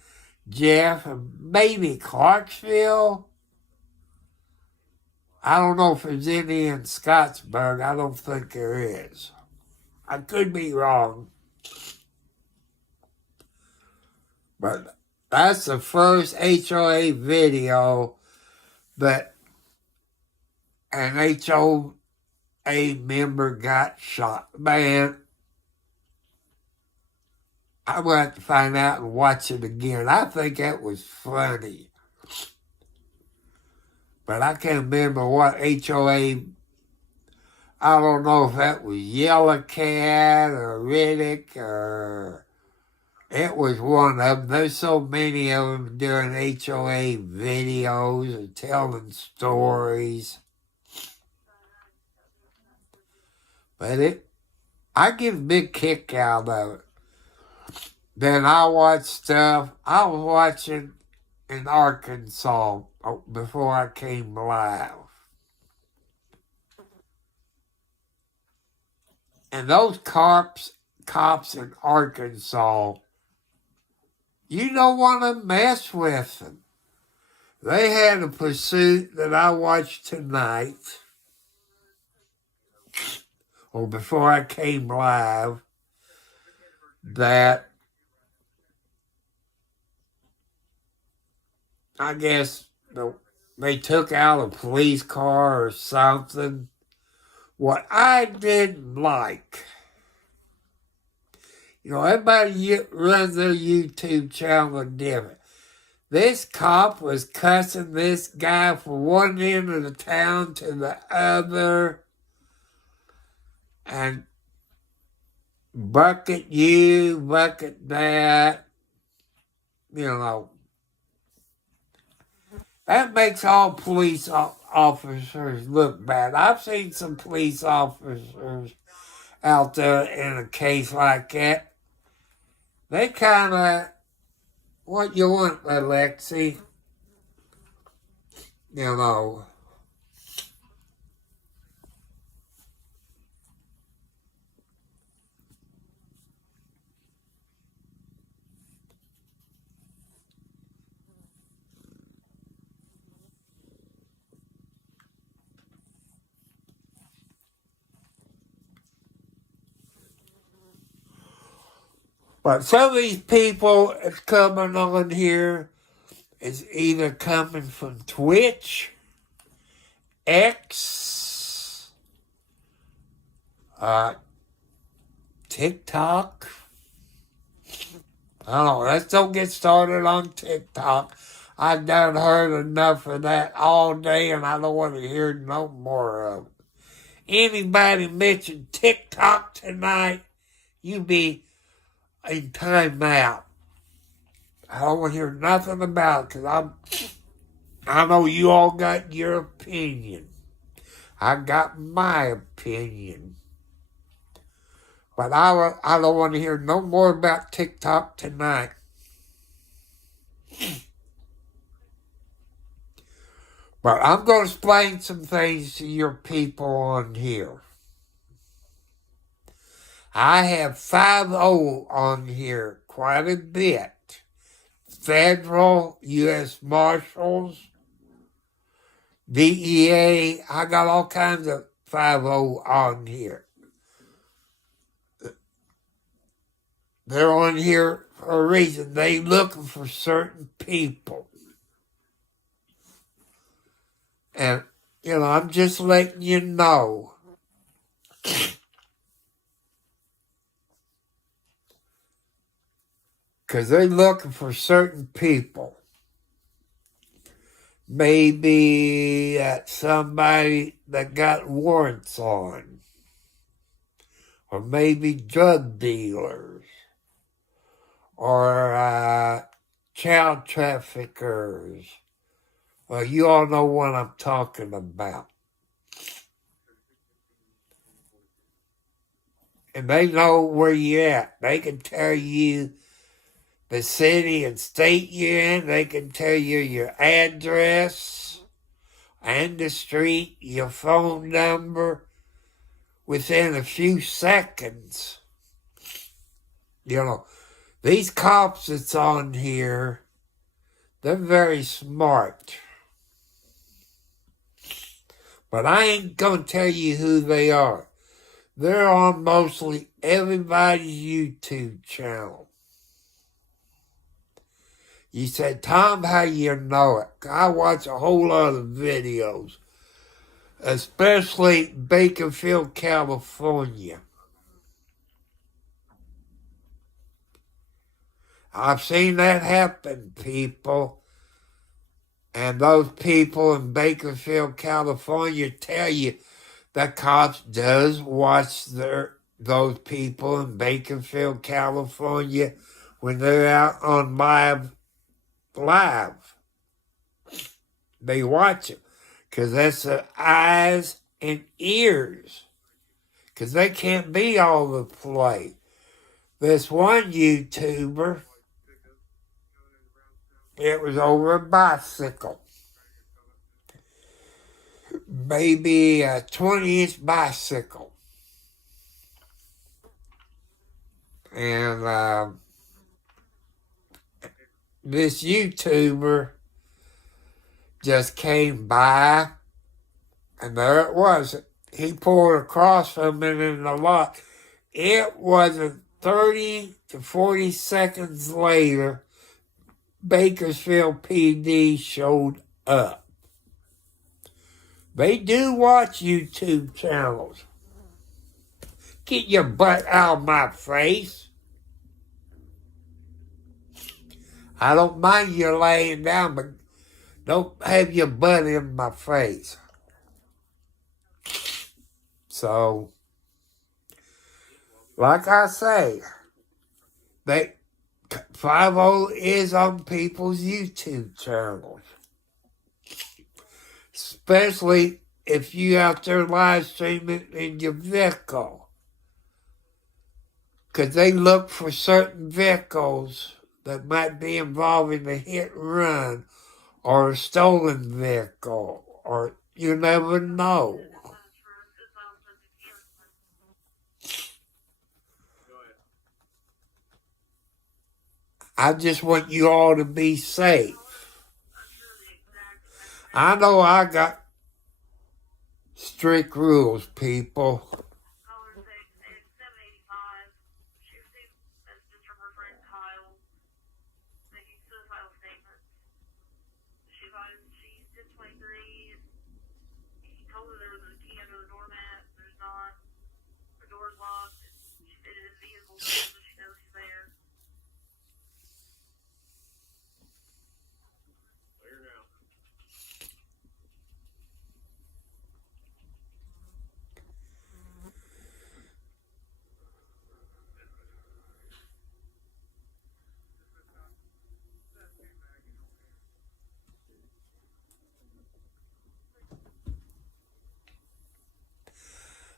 Jeff and maybe Clarksville. I don't know if there's any in Scottsburg. I don't think there is. I could be wrong. But that's the first HOA video that an HOA member got shot. Man, I'm going to have to find out and watch it again. I think that was funny. But I can't remember what HOA, I don't know if that was Yellow Cat or Riddick or... It was one of them. There's so many of them doing HOA videos and telling stories. But I get a big kick out of it. Then I watch stuff. I was watching in Arkansas before I came live. And those cops in Arkansas, you don't want to mess with them. They had a pursuit that I watched tonight, or before I came live, that I guess they took out a police car or something. What I didn't like, everybody runs their YouTube channel different. This cop was cussing this guy from one end of the town to the other, and bucket you, bucket that, That makes all police officers look bad. I've seen some police officers out there in a case like that. They kind of, what you want, Alexi? But some of these people that's coming on here is either coming from Twitch, X, TikTok. I don't know. Let's don't get started on TikTok. I've done heard enough of that all day, and I don't want to hear no more of it. Anybody mention TikTok tonight, you be in timeout. I don't want to hear nothing about it, because I know you all got your opinion. I got my opinion. But I don't want to hear no more about TikTok tonight. But I'm going to explain some things to your people on here. I have 50 on here quite a bit. Federal, U.S. Marshals, DEA, I got all kinds of 50 on here. They're on here for a reason. They looking for certain people. And, I'm just letting you know. Because they're looking for certain people. Maybe somebody that got warrants on. Or maybe drug dealers. Or child traffickers. Well, you all know what I'm talking about. And they know where you're at. They can tell you the city and state you're in. They can tell you your address and the street, your phone number within a few seconds. These cops that's on here, they're very smart. But I ain't going to tell you who they are. They're on mostly everybody's YouTube channel. You said, Tom, how you know it? I watch a whole lot of videos, especially Bakersfield, California. I've seen that happen, people. And those people in Bakersfield, California tell you that cops does watch those people in Bakersfield, California when they're out on live. They watch them because that's their eyes and ears, because they can't be all over the place. This one YouTuber, it was over a bicycle. Maybe a 20-inch bicycle. And this YouTuber just came by, and there it was. He pulled across from it in the lot. It wasn't 30 to 40 seconds later, Bakersfield PD showed up. They do watch YouTube channels. Get your butt out of my face. I don't mind you laying down, but don't have your butt in my face. So, like I say, 5-0 is on people's YouTube channels. Especially if you out there live streaming in your vehicle. Because they look for certain vehicles that might be involved in a hit and run or a stolen vehicle, or you never know. I just want you all to be safe. I know I got strict rules, people.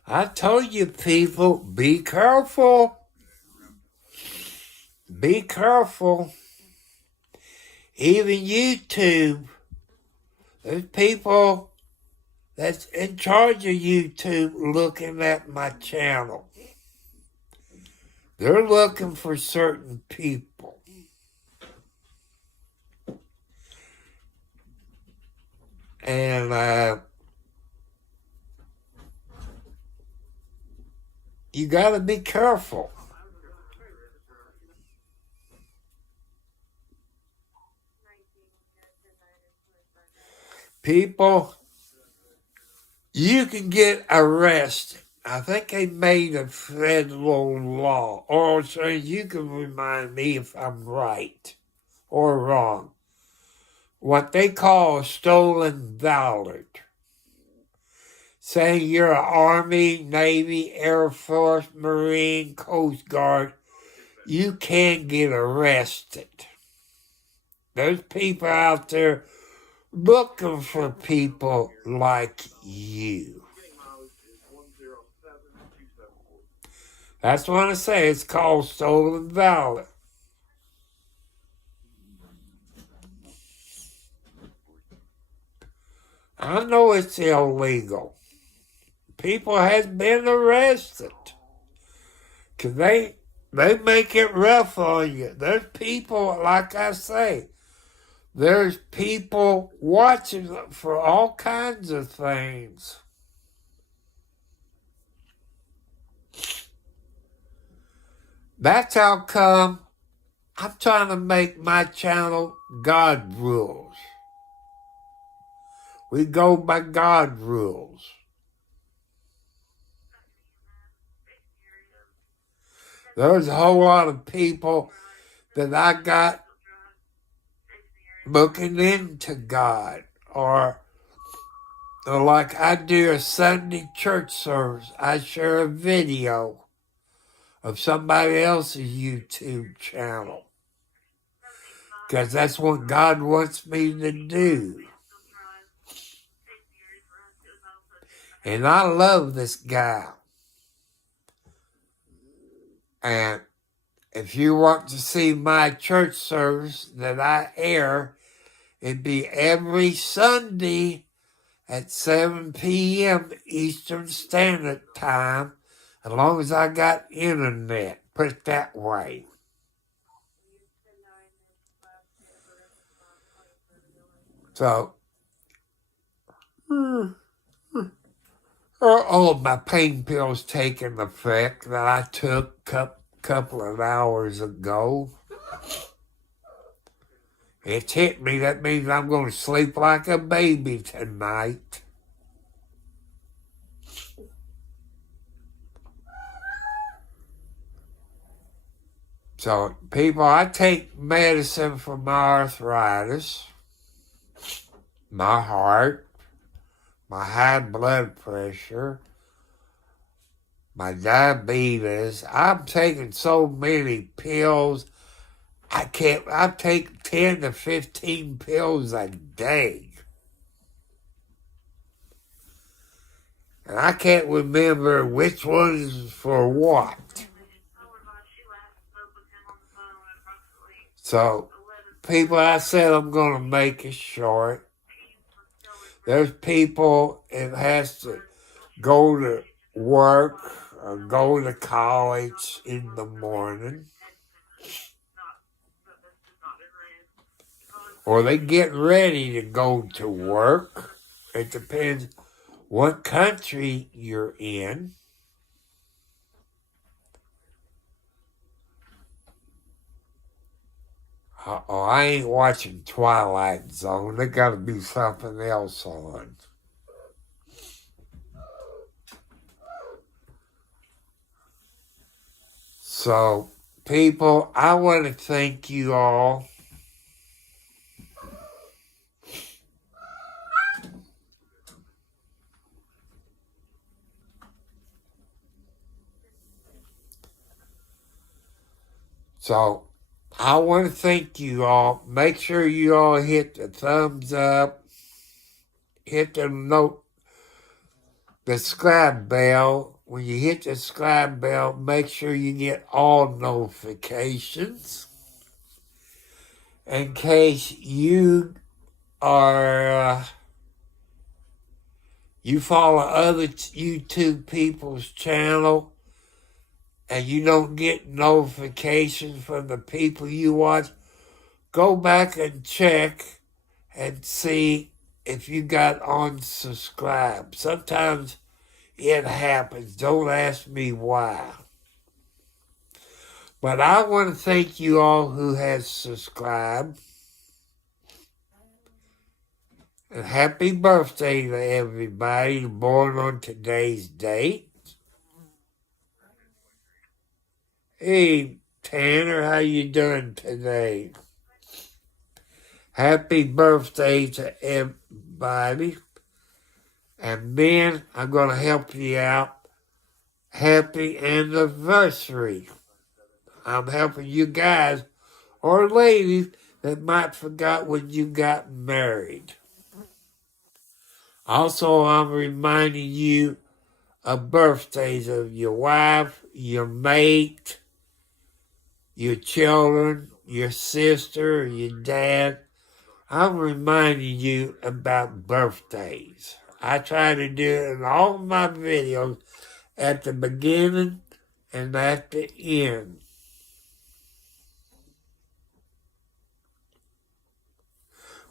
I told you, people, be careful. Be careful. Even YouTube, there's people that's in charge of YouTube looking at my channel. They're looking for certain people. And you got to be careful. People, you can get arrested. I think they made a federal law. Or so you can remind me if I'm right or wrong. What they call a stolen valor. Saying you're an Army, Navy, Air Force, Marine, Coast Guard, you can get arrested. There's people out there looking for people like you. That's what I say. It's called stolen valor. I know it's illegal. People has been arrested. Because they make it rough on you. There's people, like I say, there's people watching for all kinds of things. That's how come I'm trying to make my channel God rules. We go by God rules. There's a whole lot of people that I got looking into God, or like I do a Sunday church service, I share a video of somebody else's YouTube channel, because that's what God wants me to do. And I love this guy. And if you want to see my church service that I air, it'd be every Sunday at 7 p.m. Eastern Standard Time, as long as I got internet, put it that way. So, all my pain pills taking effect that I took a couple of hours ago. It's hit me. That means I'm going to sleep like a baby tonight. So, people, I take medicine for my arthritis, my heart, my high blood pressure, my diabetes. I'm taking so many pills. I take 10 to 15 pills a day. And I can't remember which one is for what. So, people, I said I'm going to make it short. There's people that has to go to work or go to college in the morning. Or they get ready to go to work. It depends what country you're in. Oh, I ain't watching Twilight Zone. There got to be something else on. So, people, I want to thank you all. So, I want to thank you all. Make sure you all hit the thumbs up, hit the subscribe bell. When you hit the subscribe bell, make sure you get all notifications in case you are you follow other YouTube people's channel and you don't get notifications from the people you watch. Go back and check and see if you got unsubscribed. Sometimes it happens. Don't ask me why. But I want to thank you all who has subscribed. And happy birthday to everybody born on today's date. Hey, Tanner, how you doing today? Happy birthday to everybody. And then I'm going to help you out. Happy anniversary. I'm helping you guys or ladies that might forgot when you got married. Also, I'm reminding you of birthdays of your wife, your mate, your children, your sister, your dad. I'm reminding you about birthdays. I try to do it in all my videos at the beginning and at the end.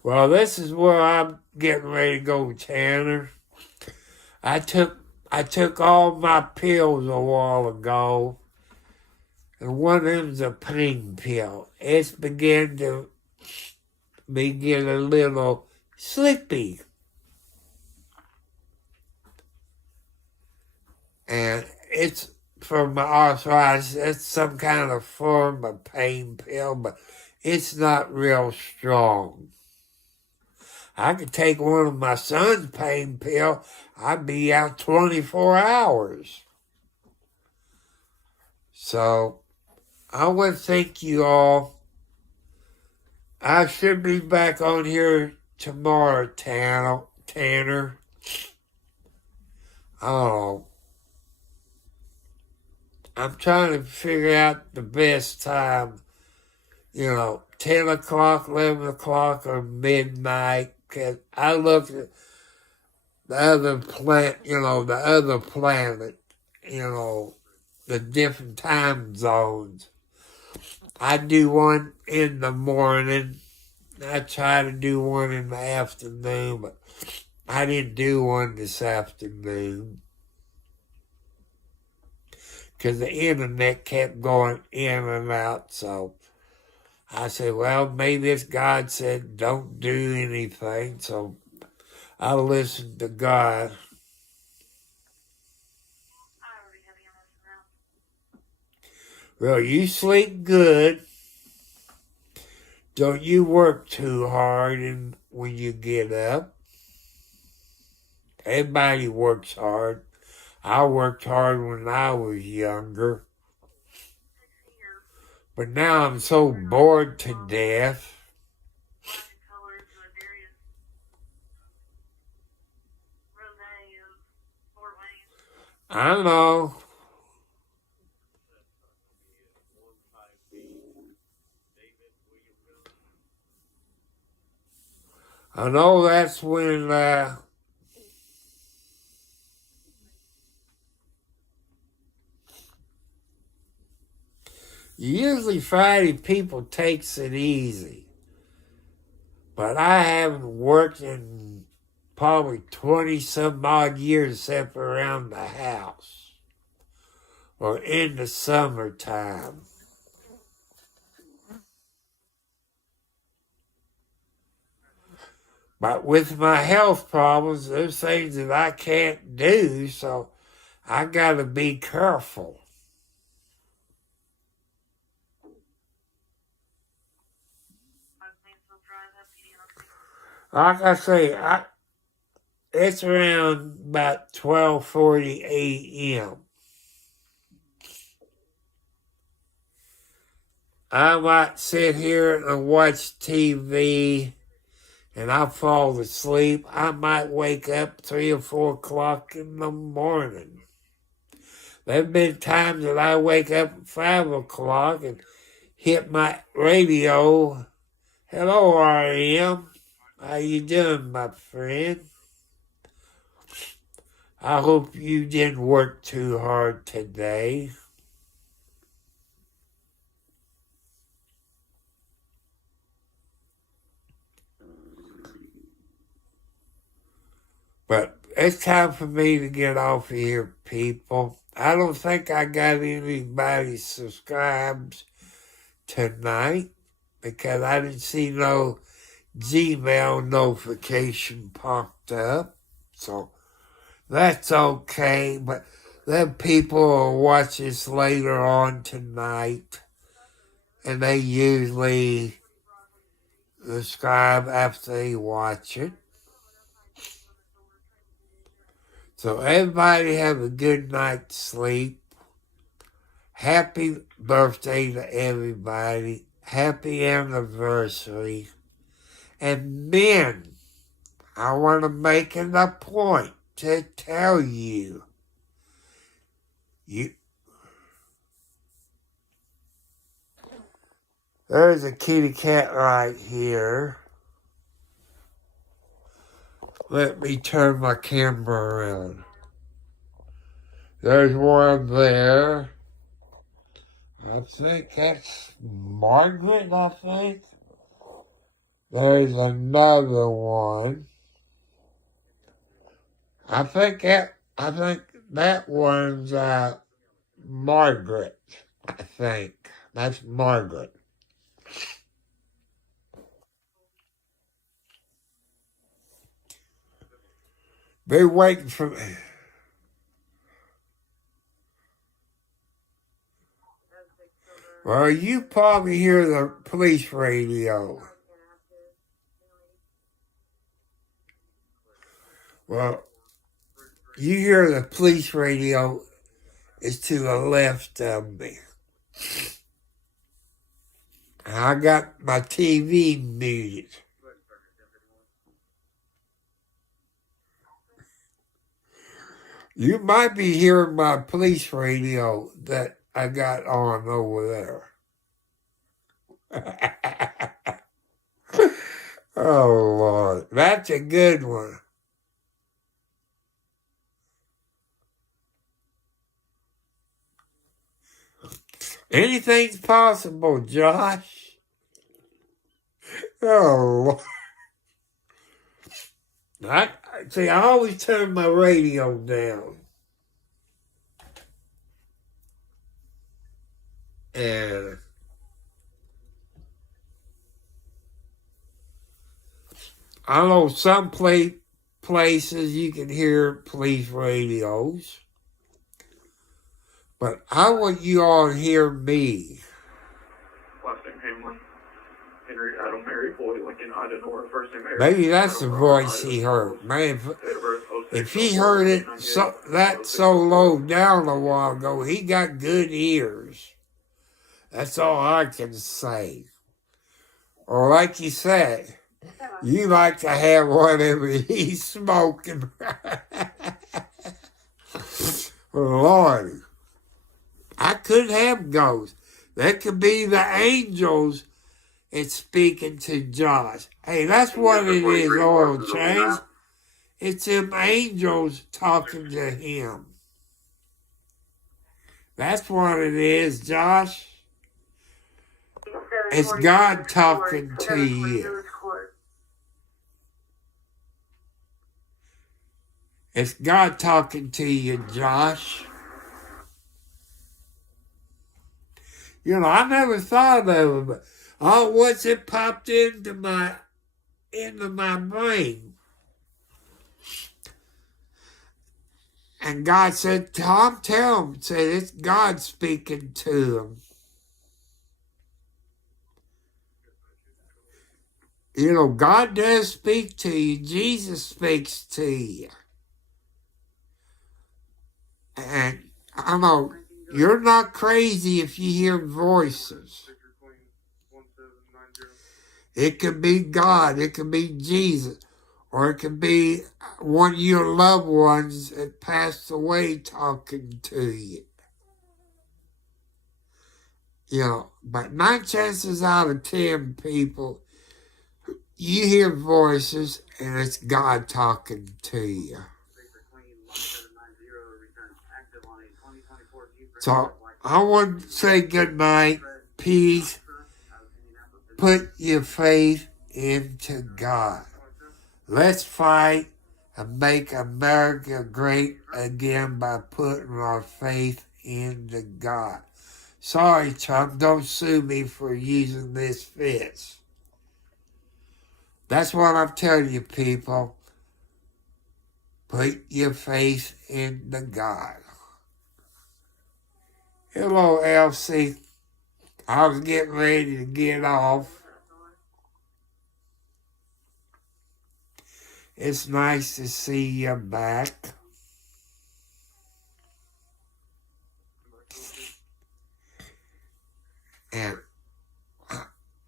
Well, this is where I'm getting ready to go, Tanner. I took all my pills a while ago, and one of them's a pain pill. It's beginning to me get a little sleepy. And it's for my arthritis. It's some kind of form of pain pill, but it's not real strong. I could take one of my son's pain pill, I'd be out 24 hours. So, I want to thank you all. I should be back on here tomorrow, Tanner. Oh, I'm trying to figure out the best time, 10 o'clock, 11 o'clock, or midnight. Because I looked at the other planet, the different time zones. I do one in the morning. I try to do one in the afternoon, but I didn't do one this afternoon because the internet kept going in and out. So I said, well, maybe if God said don't do anything, so I listened to God. Well, you sleep good. Don't you work too hard and when you get up. Everybody works hard. I worked hard when I was younger. But now I'm so bored to death. I know. I know that's when usually Friday people takes it easy. But I haven't worked in probably 20 some odd years except around the house or in the summertime. But with my health problems, there's things that I can't do, so I gotta be careful. Like I say, it's around about 12:40 a.m. I might sit here and watch TV and I fall asleep. I might wake up 3 or 4 o'clock in the morning. There have been times that I wake up at 5 o'clock and hit my radio. Hello, R.M. How you doing, my friend? I hope you didn't work too hard today. But it's time for me to get off of here, people. I don't think I got anybody subscribed tonight because I didn't see no Gmail notification popped up. So that's okay. But then people will watch this later on tonight and they usually subscribe after they watch it. So everybody have a good night's sleep. Happy birthday to everybody. Happy anniversary. And men, I want to make it a point to tell you, there's a kitty cat right here. Let me turn my camera around. There's one there. I think that's Margaret, I think. There's another one. I think that one's Margaret. I think. That's Margaret. Be waiting for me. Well, you probably hear the police radio. Well, you hear the police radio is to the left of me. And I got my TV muted. You might be hearing my police radio that I got on over there. Oh, Lord. That's a good one. Anything's possible, Josh. Oh, I always turn my radio down. And I know some places you can hear police radios, but I want you all to hear me. Last name Hamlin. Henry Adam Mary Floyd Lincoln Idaho. First name Eric. Maybe that's the voice he heard. Man, if he heard it so low down a while ago, he got good ears. That's all I can say. Or like you said, you like to have whatever he's smoking. Lord, I could have ghosts. That could be the angels it's speaking to Josh. Hey, that's what it is, oil change. It's them angels talking to him. That's what it is, Josh. It's God talking to you. It's God talking to you, Josh. You know, I never thought of it, but once it popped into my brain. And God said, Tom, tell him, said it's God speaking to him. You know, God does speak to you. Jesus speaks to you. And I know you're not crazy if you hear voices. It could be God. It could be Jesus. Or it could be one of your loved ones that passed away talking to you. You know, but 9 chances out of 10 people, you hear voices and it's God talking to you. So I want to say good night, peace. Put your faith into God. Let's fight and make America great again by putting our faith into God. Sorry, Trump, don't sue me for using this fist. That's what I'm telling you, people. Put your faith into God. Hello, Elsie. I was getting ready to get off. It's nice to see you back. And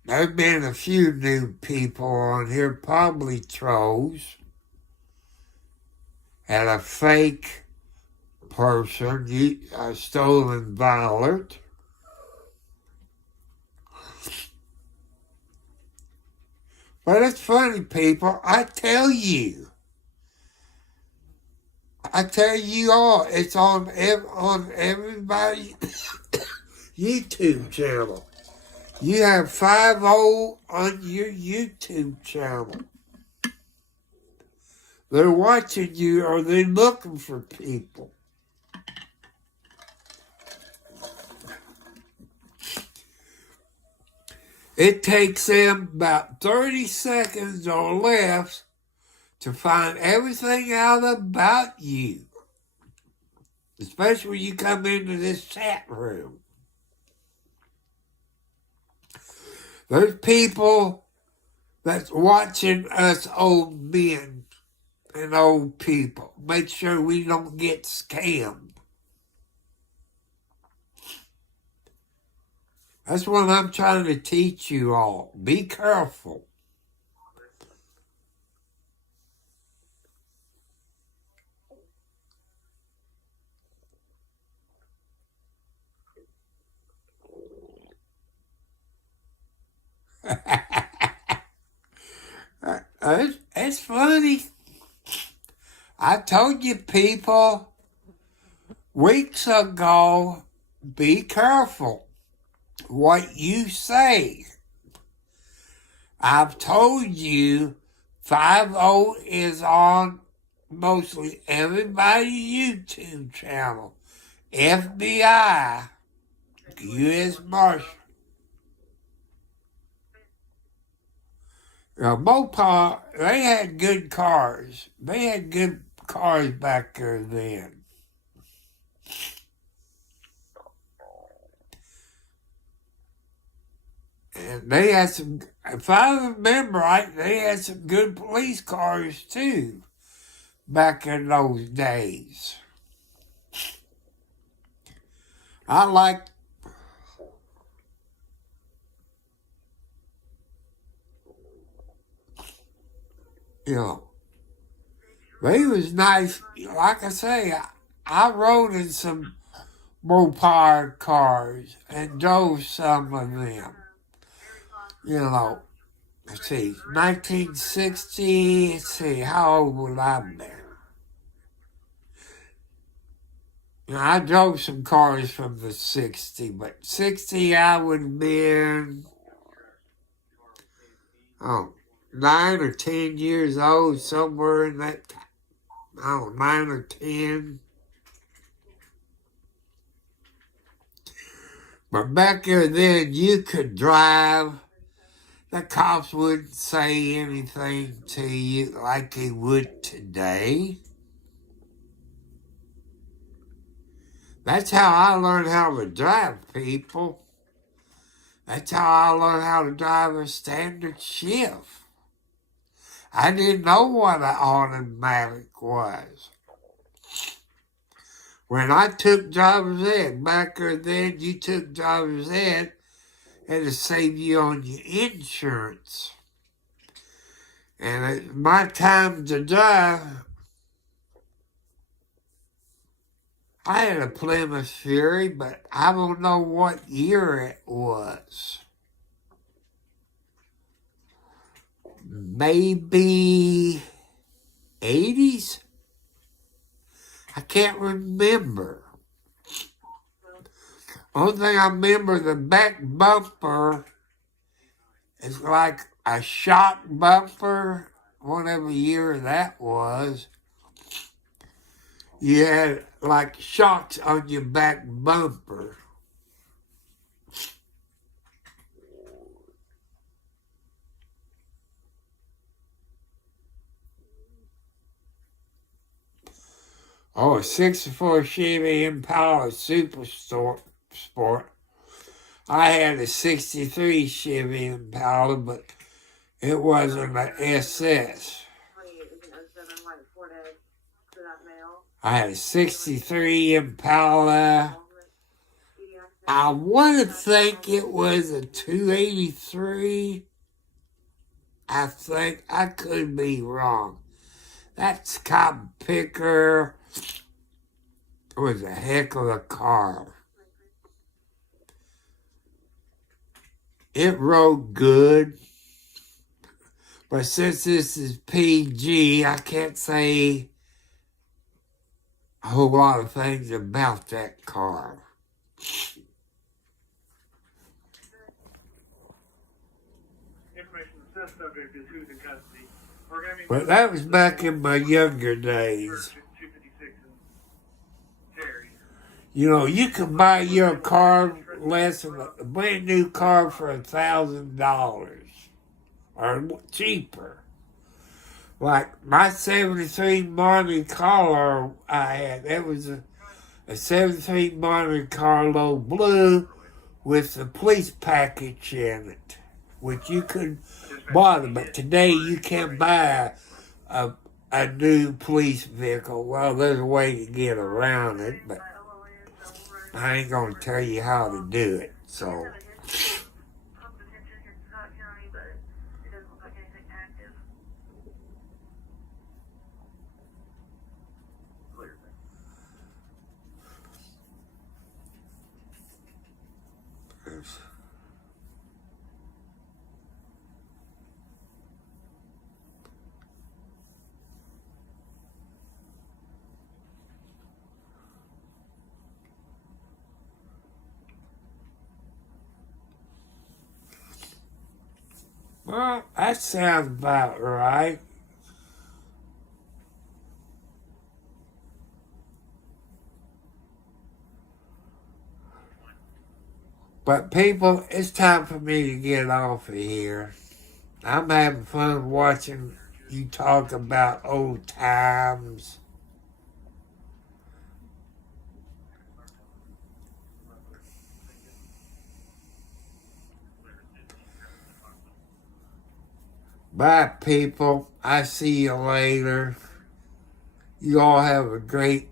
there's been a few new people on here, probably trolls, and a fake person, a stolen violet. But it's funny, people. I tell you all, it's on everybody's YouTube channel. You have 50 on your YouTube channel. They're watching you, or they're looking for people. It takes them about 30 seconds or less to find everything out about you. Especially when you come into this chat room. There's people that's watching us old men and old people. Make sure we don't get scammed. That's what I'm trying to teach you all. Be careful. It's funny. I told you people weeks ago, be careful what you say. I've told you 50 is on mostly everybody's YouTube channel. FBI, U.S. Marshal. Mopar, they had good cars. They had good cars back there then. And they had some, if I remember right, they had some good police cars too back in those days. I like, you know, they was nice. Like I say, I rode in some Mopar cars and drove some of them. You know, let's see, 1960, let's see, how old would I be? You know, I drove some cars from the 60, but 60 I would have been, 9 or 10 years old, somewhere in that, 9 or 10. But back there then, you could drive. The cops wouldn't say anything to you like they would today. That's how I learned how to drive, people. That's how I learned how to drive a standard shift. I didn't know what an automatic was. When I took driver's ed, back then you took driver's ed and it saved you on your insurance. And at my time to drive, I had a Plymouth Fury, but I don't know what year it was. Maybe 80s? I can't remember. Only thing I remember, the back bumper is like a shock bumper, whatever year that was. You had like shocks on your back bumper. Oh, a 64 Chevy Impala Super Sport. I had a 63 Chevy Impala, but it wasn't an SS. I had a 63 Impala. I want to think it was a 283. I think. I could be wrong. That cotton picker was a heck of a car. It rode good. But since this is PG, I can't say a whole lot of things about that car. But that was back in my younger days. You know, you could buy your car less than a brand new car for $1,000 or cheaper. Like my 73 Monte Carlo I had, that was a 73 Monte Carlo blue with the police package in it, which you could buy them. But today you can't buy a new police vehicle. Well, there's a way to get around it, but I ain't going to tell you how to do it. So, well, that sounds about right. But people, it's time for me to get off of here. I'm having fun watching you talk about old times. Bye, people. I see you later. You all have a great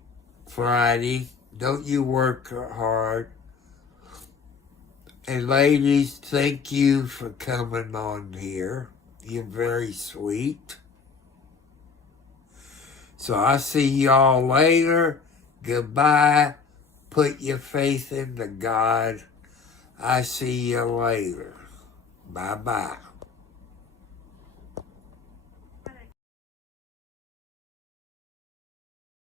Friday. Don't you work hard. And ladies, thank you for coming on here. You're very sweet. So I see y'all later. Goodbye. Put your faith into God. I see you later. Bye-bye.